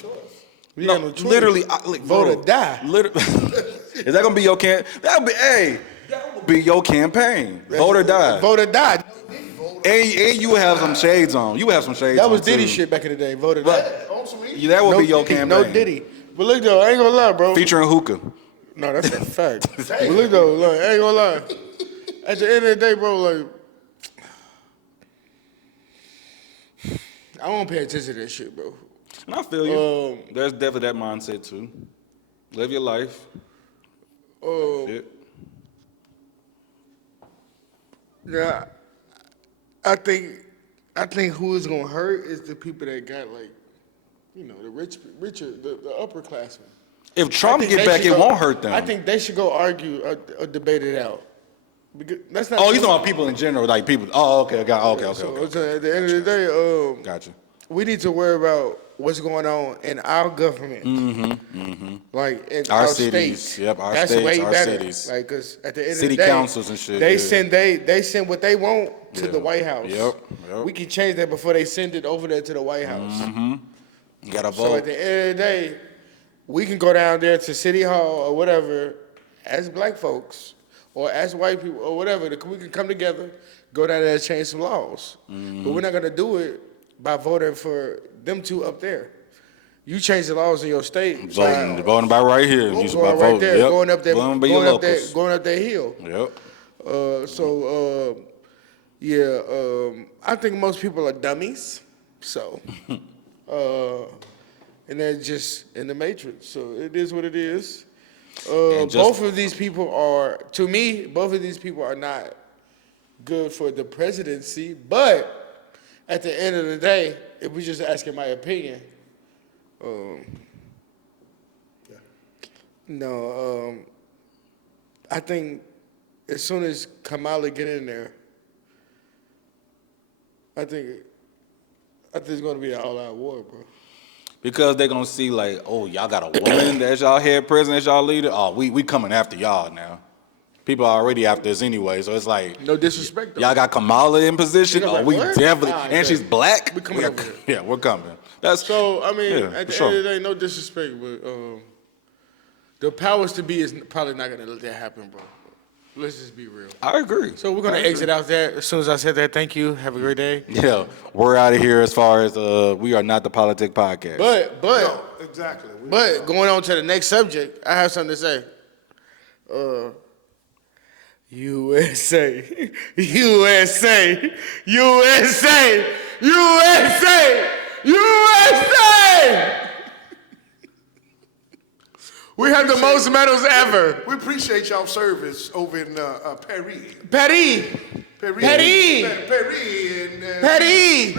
No, literally, vote or die. Literally, is that gonna be your campaign? That would be your campaign. Vote or die. Vote or die. And you have some shades on. You have some shades on. That was Diddy too. shit back in the day. Vote or die. That would be your Diddy, campaign. No Diddy. But look though, I ain't gonna lie, bro. Featuring hookah. No, that's a fact. But look though, look, I ain't gonna lie. At the end of the day, bro, like, I won't pay attention to that shit, bro. And I feel you. There's definitely that mindset too. Live your life. Yeah, I think who is gonna hurt is the people that got like, you know, the richer, the upperclassmen. If Trump get back, it won't hurt them. I think they should go argue or debate it out. Because that's not. Oh, you talking about people in general, like people. Oh, okay, okay. So at the end of the day, Gotcha. We need to worry about what's going on in our government, like in our cities. states. Yep, our That's states, way our better. cities. Like, cause at the end City of the day, councils and shit, They yeah. send what they want to the White House. Yep. We can change that before they send it over there to the White House. You gotta vote. So at the end of the day, we can go down there to City Hall or whatever as black folks or as white people or whatever. We can come together, go down there and change some laws. But we're not gonna do it by voting for them two up there. You change the laws in your state. Voting by right here. You Going right vote. there, Yep. going up there, Voting by your locals. going up that hill. Yep. I think most people are dummies. So, and they're just in the matrix. So it is what it is. Both of these people are, to me, not good for the presidency. But at the end of the day, if we're just asking my opinion, I think as soon as Kamala get in there, I think it's going to be an all-out war, bro. Because they're gonna see like, oh, y'all got a woman that's y'all head president, that's y'all leader. Oh, we coming after y'all now. People are already after us anyway, so it's like no disrespect. Though. Y'all got Kamala in position. You know, Oh, we what? definitely, Nah, and she's black. We coming over here. Yeah, we're coming. That's so. I mean, yeah, at the for end of the day, no disrespect, but the powers to be is probably not gonna let that happen, bro. Let's just be real. I agree. So we're gonna exit out there. As soon as I said that, thank you. Have a great day. Yeah, we're out of here as far as we are not the Politic Podcast. But No, exactly. But going on to the next subject, I have something to say. USA, USA, USA, USA, USA. We have the most medals ever. We appreciate y'all service over in Paris. Paris. Paris. Paris. Paris. And, Paris.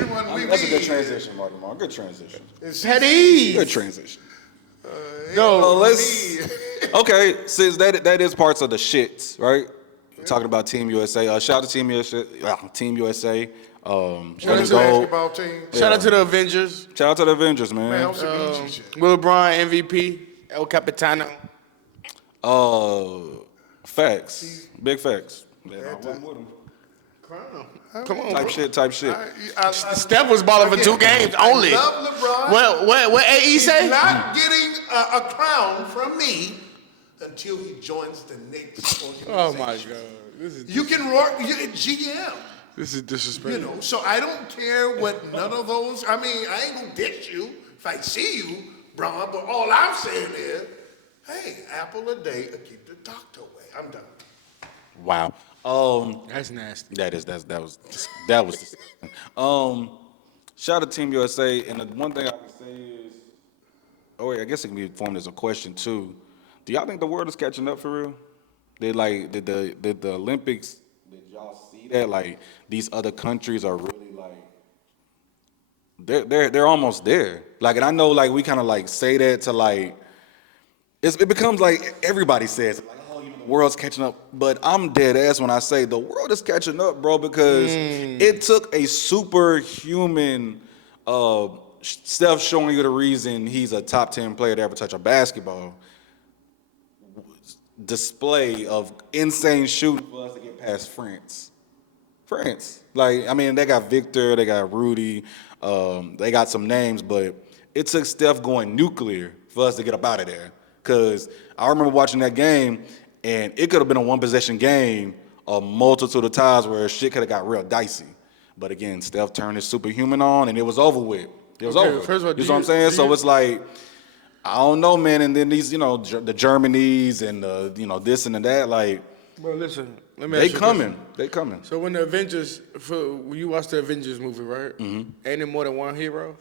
That's a good transition, Mark. Good transition. Paris. Good transition. No, let's. Okay, since that is parts of the shits, right? We're talking about Team USA. Shout out to Team USA. Team USA. Shout out to the gold. basketball team. Shout out to the Avengers. Shout out to the Avengers, Man, man. I'm sick of eating shit. LeBron MVP. El Capitano. Facts. Big facts. Yeah, I wasn't with 'em. Come on, Type shit. Steph was balling for 2 games only. I love LeBron. What AE He's say? not getting a crown from me until he joins the Knicks organization. Oh my God, this is You can work GM. this is disrespectful. You know, so I don't care what none of those. I mean, I ain't gonna ditch you if I see you, Bron. But all I'm saying is, hey, apple a day or keep the doctor away. I'm done. Wow. That's nasty. That was disgusting. Shout out to Team USA, and the one thing I can say is, I guess it can be formed as a question too. Do y'all think the world is catching up for real? Did the Olympics? Did y'all see that? Like these other countries are really like they're almost there. Like, and I know like we kind of like say that to like it becomes like everybody says. Like, the world's catching up, but I'm dead ass when I say the world is catching up, bro, because it took a superhuman Steph showing you the reason he's a top 10 player to ever touch a basketball display of insane shooting for us to get past France. Like, I mean, they got Victor, they got Rudy, they got some names, but it took Steph going nuclear for us to get up out of there. Because I remember watching that game, and it could have been a one-possession game a multitude of times where shit could have got real dicey. But again, Steph turned his superhuman on, and it was over with. It was over. First of all, you know what I'm saying? So it's like, I don't know, man. And then these, the Germanys and this and that, like, Bro, listen. Let me ask they you a coming. question. They coming. So when the Avengers, when you watch the Avengers movie, right? Mm-hmm. Ain't there more than one hero?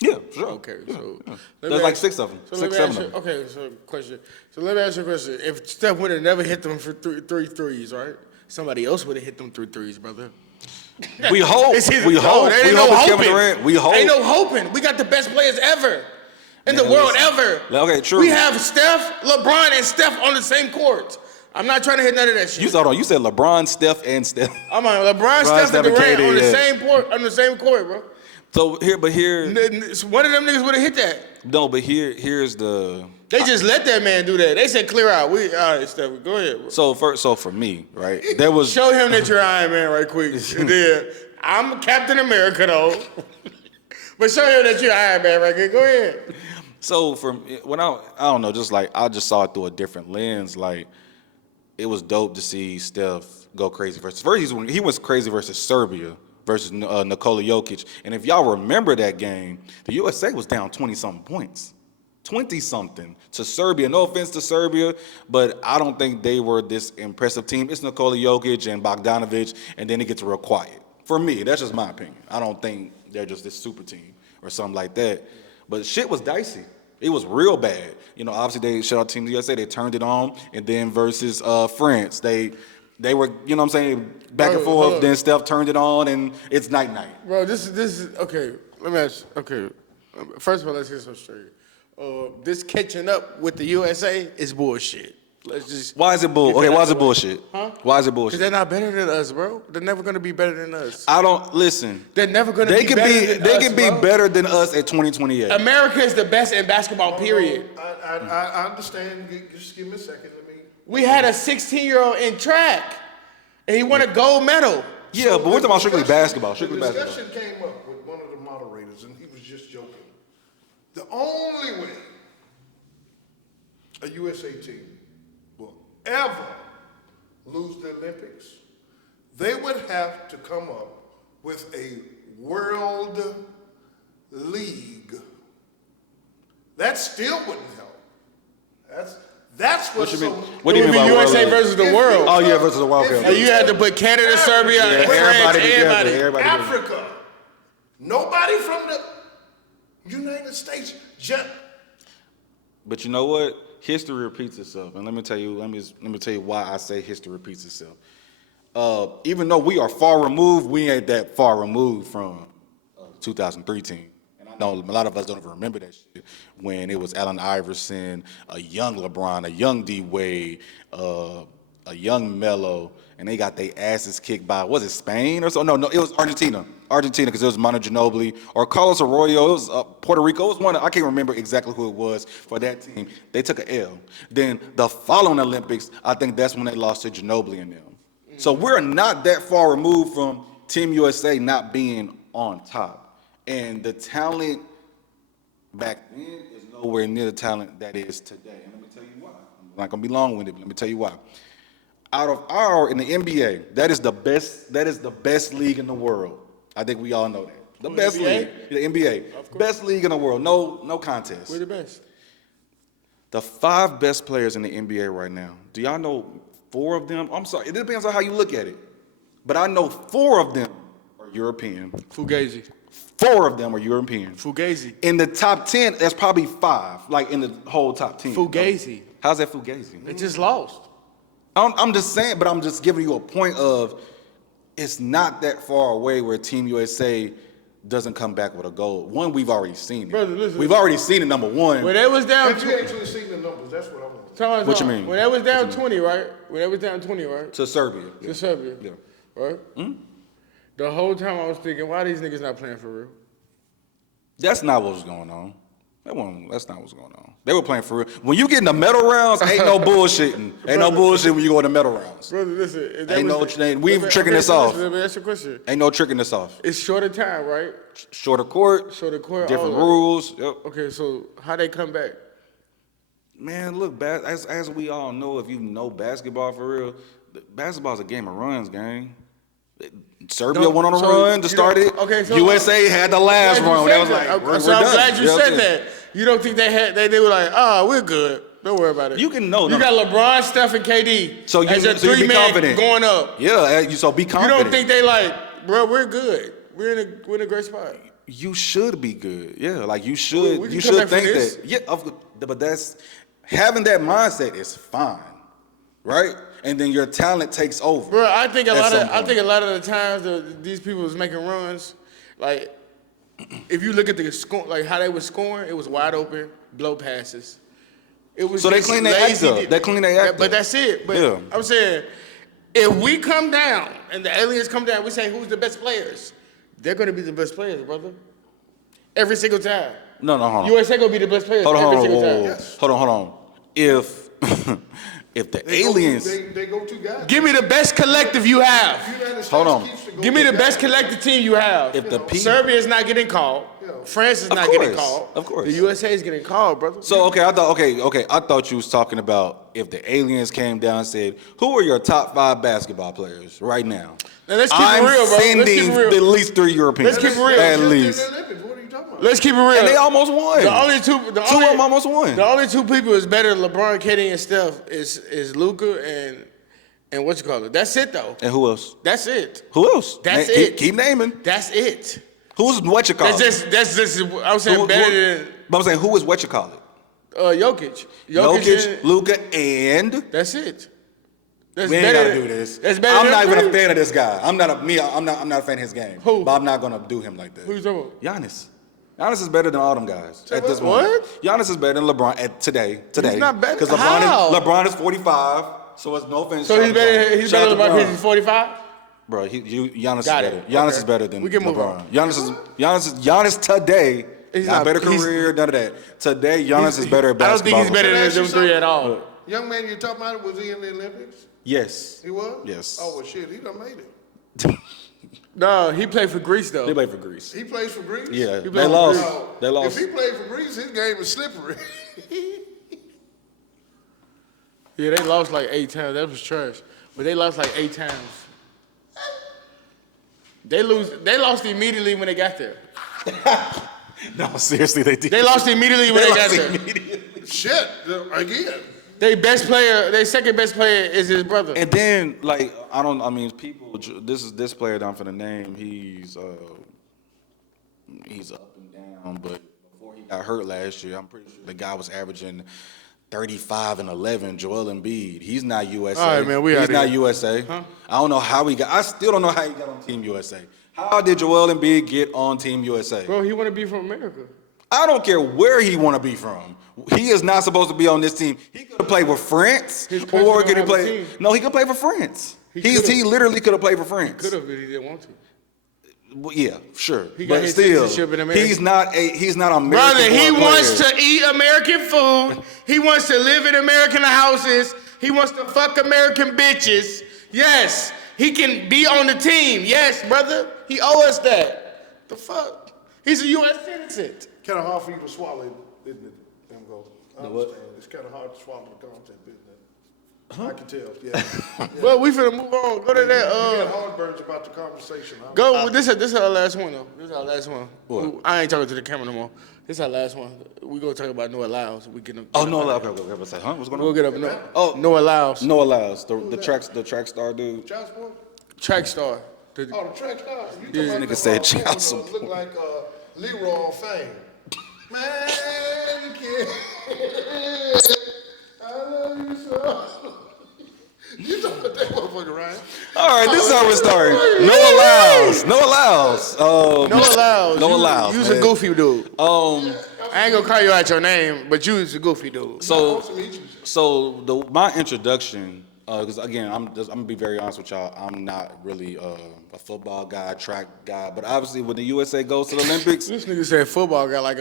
Yeah, sure. Okay, so There's like 6 of them. So 6, 7 of them. Okay, so question. So let me ask you a question. If Steph would have never hit them for three threes, right? Somebody else would have hit them 3 threes, brother. We hope. We hope. There ain't We no hope it's hoping. Kevin Durant. We hope. Ain't no hoping. We got the best players ever in the world ever. Okay, true. We have Steph, LeBron, and Steph on the same court. I'm not trying to hit none of that shit. You said LeBron, Steph, and Steph. I'm on LeBron, Steph, and Durant KD, on the yeah. same court, bro. So here. One of them niggas would have hit that. No, but here's the. They just let that man do that. They said clear out. All right, Steph, go ahead, bro. So for me, right, there was. Show him that you're Iron Man right quick. And then, I'm Captain America though. But show him that you're Iron Man right quick. Go ahead. So when I don't know, just like I just saw it through a different lens. Like it was dope to see Steph go crazy versus. First, he went crazy versus Serbia versus Nikola Jokic. And if y'all remember that game, the USA was down 20-something points. 20-something to Serbia. No offense to Serbia, but I don't think they were this impressive team. It's Nikola Jokic and Bogdanovic, and then it gets real quiet. For me, that's just my opinion. I don't think they're just this super team or something like that. But shit was dicey. It was real bad. Obviously they shout out Team USA. They turned it on, and then versus France, they were, what I'm saying, back and forth. Then Steph turned it on, and it's night. Bro, this is okay. Let me ask. Okay, first of all, let's get some straight. This catching up with the USA is bullshit. Let's just. Why is it bull? Okay, why is it bullshit? Huh? Why is it Because bullshit? they're not better than us, bro. They're never gonna be better than us. I don't listen. They're never gonna be better than us. They can be bro. better than us at 2028. America is the best in basketball. Period. I understand. Just give me a second. We had a 16-year-old in track, and he won a gold medal. Yeah, but we're talking about strictly basketball. The discussion came up with one of the moderators, and he was just joking. The only way a USA team will ever lose the Olympics, they would have to come up with a world league. That still wouldn't help. That's what's What you mean? so. What do you It mean would by be USA world versus the world. Oh yeah, versus the world. If Okay. And you had to put Canada, Serbia, Yeah, France, everybody together, everybody. everybody together. Africa. Nobody from the United States. But you know what? History repeats itself, and let me tell you why I say history repeats itself. Even though we are far removed, we ain't that far removed from 2003 team. And I know a lot of us don't even remember that shit when it was Allen Iverson, a young LeBron, a young D Wade, a young Melo, and they got their asses kicked by, was it Spain or so? No, it was Argentina. Argentina, because it was Manu Ginobili or Carlos Arroyo. It was Puerto Rico. It was one. I can't remember exactly who it was for that team. They took an L. Then the following Olympics, I think that's when they lost to Ginobili and them. So we're not that far removed from Team USA not being on top. And the talent back then is nowhere near the talent that is today. And let me tell you why. I'm not going to be long-winded, but let me tell you why. In the NBA, that is the best league in the world. I think we all know that. The best NBA? league. The NBA. Best league in the world. No contest. We're the best. The 5 best players in the NBA right now. Do y'all know 4 of them? I'm sorry, it depends on how you look at it. But I know 4 of them are European. Fugazi. 4 of them are European. Fugazi. In the top 10, there's probably 5, like in the whole top 10. Fugazi. How's that Fugazi? They just lost. I'm just saying, but I'm just giving you a point of it's not that far away where Team USA doesn't come back with a gold. One, we've already seen it. Brother, listen. We've already seen it, number one. When they was down Have you actually seen the numbers? That's what I want. What you mean? When they was down 20, right? When they was down 20, right? To Serbia. To Serbia. Yeah. Right? The whole time I was thinking, why these niggas not playing for real? That's not what was going on. That's not what's going on. They were playing for real. When you get in the medal rounds, ain't no bullshitting. Ain't no bullshit when you go in the medal rounds. Brother, listen. We tricking this off. Let me ask you a question. Ain't no tricking this off. It's shorter time, right? Shorter court. Shorter court. Different all of it. rules. Yep. Okay, so how they come back? Man, look, as we all know, if you know basketball for real, basketball's a game of runs, gang. Serbia went on a run to start it. Okay, so USA had the last run. That was like, we're so I'm done. glad you know what said I'm saying? that. You don't think they were like, we're good. Don't worry about it. You can know. You got LeBron, Steph, and KD. So you as a so you be 3-man confident. going up. Yeah, so be You confident. don't think they like, bro? We're good. We're in a great spot. You should be good. Yeah, like you should. We can You come should back from think this. that. Yeah, but that's having that mindset is fine, right? And then your talent takes over. Bro, I think a at lot some of point. the times these people was making runs, like if you look at the score, like how they were scoring, it was wide open, blow passes. It was So they just clean their act lazy. up. They clean their act But up. that's it. But Yeah. I'm saying, if we come down and the aliens come down, we say who's the best players? They're gonna be the best players, brother. Every single time. No, hold on. USA gonna be the best players Hold every on, single whoa, time. whoa, whoa. Hold on. If the They aliens, They go two guys. Give me the best collective you have. United States Hold on. keeps to go Give me two the best guys. collective team you have. if the people, Serbia is not getting called. Yeah. France is Of not getting course, called. of course. The USA is getting called, brother. so okay, I thought you was talking about if the aliens came down and said, "Who are your top 5 basketball players right now?" Now, let's keep it I'm real, bro. Let's sending keep it real. at least 3 Europeans. Let's keep it real. At Just in least. the Olympics. What are you talking about? Let's keep it real. And they almost won. The only two Two of them almost won. The only 2 people is better than LeBron, KD, and Steph is Luka and what you call it. That's it though. And who else? That's it. Who else? That's Keep- it. Keep naming. That's it. Who's what you call it? That's just I'm saying better But I'm saying who is what you call it? than Jokic. Jokic, and- Luka, and That's it. That's we ain't better gotta than- do this. That's better I'm than not even a three. fan of this guy. I'm not a fan of his game. Who? But I'm not gonna do him like that. Who you talking about? Giannis. Giannis is better than all them guys at this what? moment. Giannis is better than LeBron at today. Today. not better. Because How? LeBron is 45, so it's no offense. So he's better than Shout out to LeBron because he's 45? Bro, Giannis Got is it. better. Giannis Okay. is better than We can move LeBron. on. Giannis today. He's not not- better he's- career, none of that. Today, Giannis is better at I don't think basketball. he's better Can I than ask you them 3 at all. something? Young man, you talking about, was he in the Olympics? Yes. He was? Yes. Oh, well, shit, he done made it. No, he played for Greece though. They play for Greece. He plays for Greece? Yeah, played they for lost. Greece. Oh, They lost. If he played for Greece, his game is slippery. Yeah, they lost like 8 times. That was trash. but they lost like 8 times. They lost immediately when they got there. No, seriously, they did. They lost immediately when they got there. Shit, again. Their second best player is his brother. And then, like, people. This player down for the name. He's up and down, but before he got hurt last year, I'm pretty sure the guy was averaging 35 and 11. Joel Embiid. He's not USA. All right, man, he's not USA. Huh? I don't know how he got. I still don't know how he got on Team USA. How did Joel Embiid get on Team USA? Bro, he want to be from America. I don't care where he want to be from. He is not supposed to be on this team. He could have played with France, or could he play? No, he could play for France. He literally could have played for France. Could have, but he didn't want to. Well, yeah, sure, but still, he's not American. Brother, he wants to eat American food. He wants to live in American houses. He wants to fuck American bitches. Yes, he can be on the team. Yes, brother, he owe us that. The fuck? He's a U.S. citizen. Kind of hard for you to swallow, isn't it? I understand. What? It's kind of hard to swallow the content, isn't it? I can tell, yeah. Well, we finna move on. Go to that. You got heartburns about the conversation. Go. This is our last one though. This is our last one. What? I ain't talking to the camera no more. This is our last one. We gonna talk about Noah Lyles. We get him. Oh, Noah Lyles. Okay. What's going on? We'll get up. Noah Lyles. Noah Lyles, the track star dude. Child support? Track star. The track star. You This nigga said child support. Look like Leroy on Fame. Man, you can't. I love you so. You talking about that motherfucker, Ryan? All right, this is how we're starting. Noah Lyles. You's a goofy dude. I ain't gonna call you out your name, but you's a goofy dude. So my introduction, because again, I'm gonna be very honest with y'all. I'm not really a football guy, track guy, but obviously when the USA goes to the Olympics, this nigga said football guy like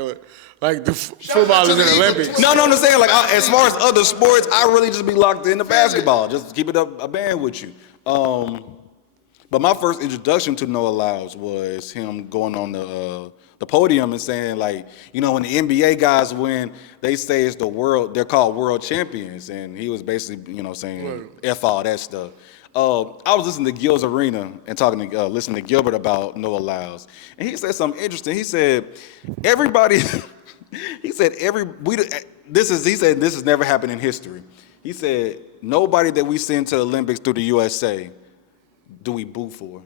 the football is in the Olympics. No, I'm saying like as far as other sports, I really just be locked into basketball. Just keep it up a band with you. But my first introduction to Noah Lyles was him going on the podium and saying, like, you know, when the NBA guys win, they say it's they're called world champions. And he was basically, you know, saying F all that stuff. I was listening to Gil's Arena and listening to Gilbert about Noah Lyles. And he said something interesting. He said, everybody, this has never happened in history. He said, nobody that we send to the Olympics through the USA do we boo for.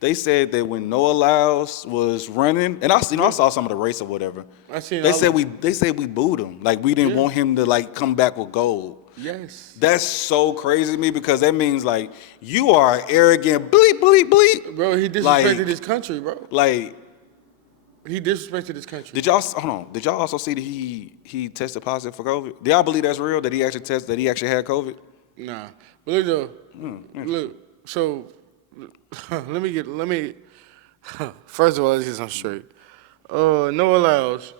They said that when Noah Lyles was running, and I saw some of the race or whatever. They said we booed him, like we didn't want him to like come back with gold. Yes. That's so crazy to me because that means like you are arrogant, bleep bleep bleep. Bro, he disrespected his country, bro. Like he disrespected his country. Did y'all also see that he tested positive for COVID? Do y'all believe that's real? That he actually had COVID? Nah, but look. So let me. First of all, let's get something straight. Noah Lyles,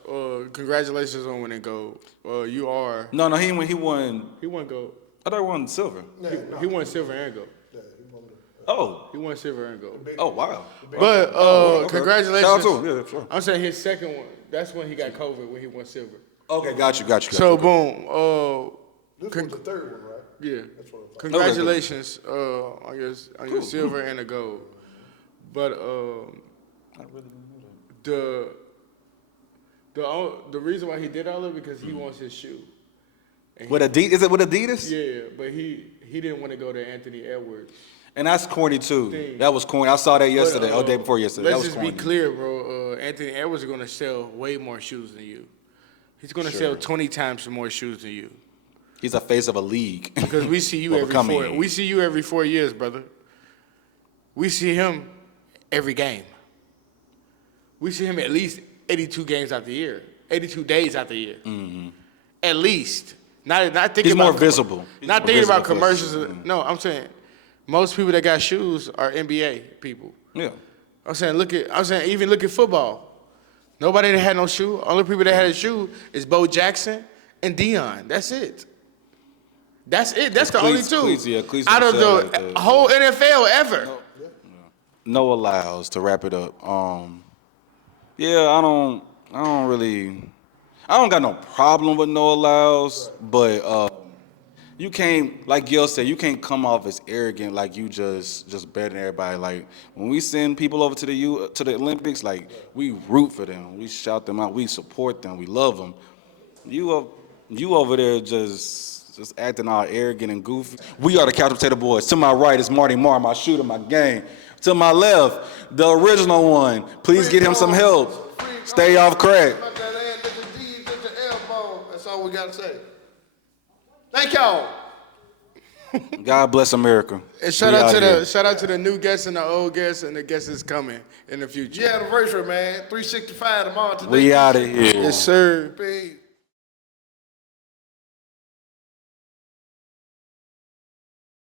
congratulations on winning gold. You are. No, he won. He won gold. I thought he won silver. He won silver and gold. Oh. He won silver and gold. Oh, wow. But okay. Congratulations. Shout out to him. Yeah, sure. I'm saying his second one. That's when he got COVID, when he won silver. Okay, got you. So boom. This was the third one, right? Yeah. That's what I'm Congratulations on your silver and the gold. But I really didn't know that. the reason why he did all of it because he wants his shoe. With Adidas? Is it with Adidas? Yeah, but he didn't want to go to Anthony Edwards. And that's corny too. That was corny. I saw that yesterday, day before yesterday. Let's that was just corny. be clear, bro. Anthony Edwards is going to sell way more shoes than you. He's going to sell 20 times more shoes than you. He's a face of a league. Because we see you every 4 years, brother. We see him every game. We see him at least 82 games out the year, 82 days out the year. Mm-hmm. At least. Not thinking He's about more visible. Not thinking about commercials. No, I'm saying most people that got shoes are NBA people. Yeah. I'm saying even look at football. Nobody that had no shoe. Only people that had a shoe is Bo Jackson and Deion. That's it. That's the only two. Out of the whole NFL ever. Noah Lyles, to wrap it up. I don't got no problem with Noah Lyles, but you can't, like Gil said, you can't come off as arrogant like you just better than everybody. Like when we send people over to the Olympics, like we root for them, we shout them out, we support them, we love them. You over there just acting all arrogant and goofy. We are the Couch Potato Boys. To my right is Marty Marr, my shooter, my gang. To my left, the original one. Please get him some help. Stay off crack. That's all we got to say. Thank y'all. God bless America. And shout out to the new guests and the old guests and the guests that's coming in the future. Yeah, anniversary, man. 365 tomorrow today. We out of here. Yes, sir. Peace.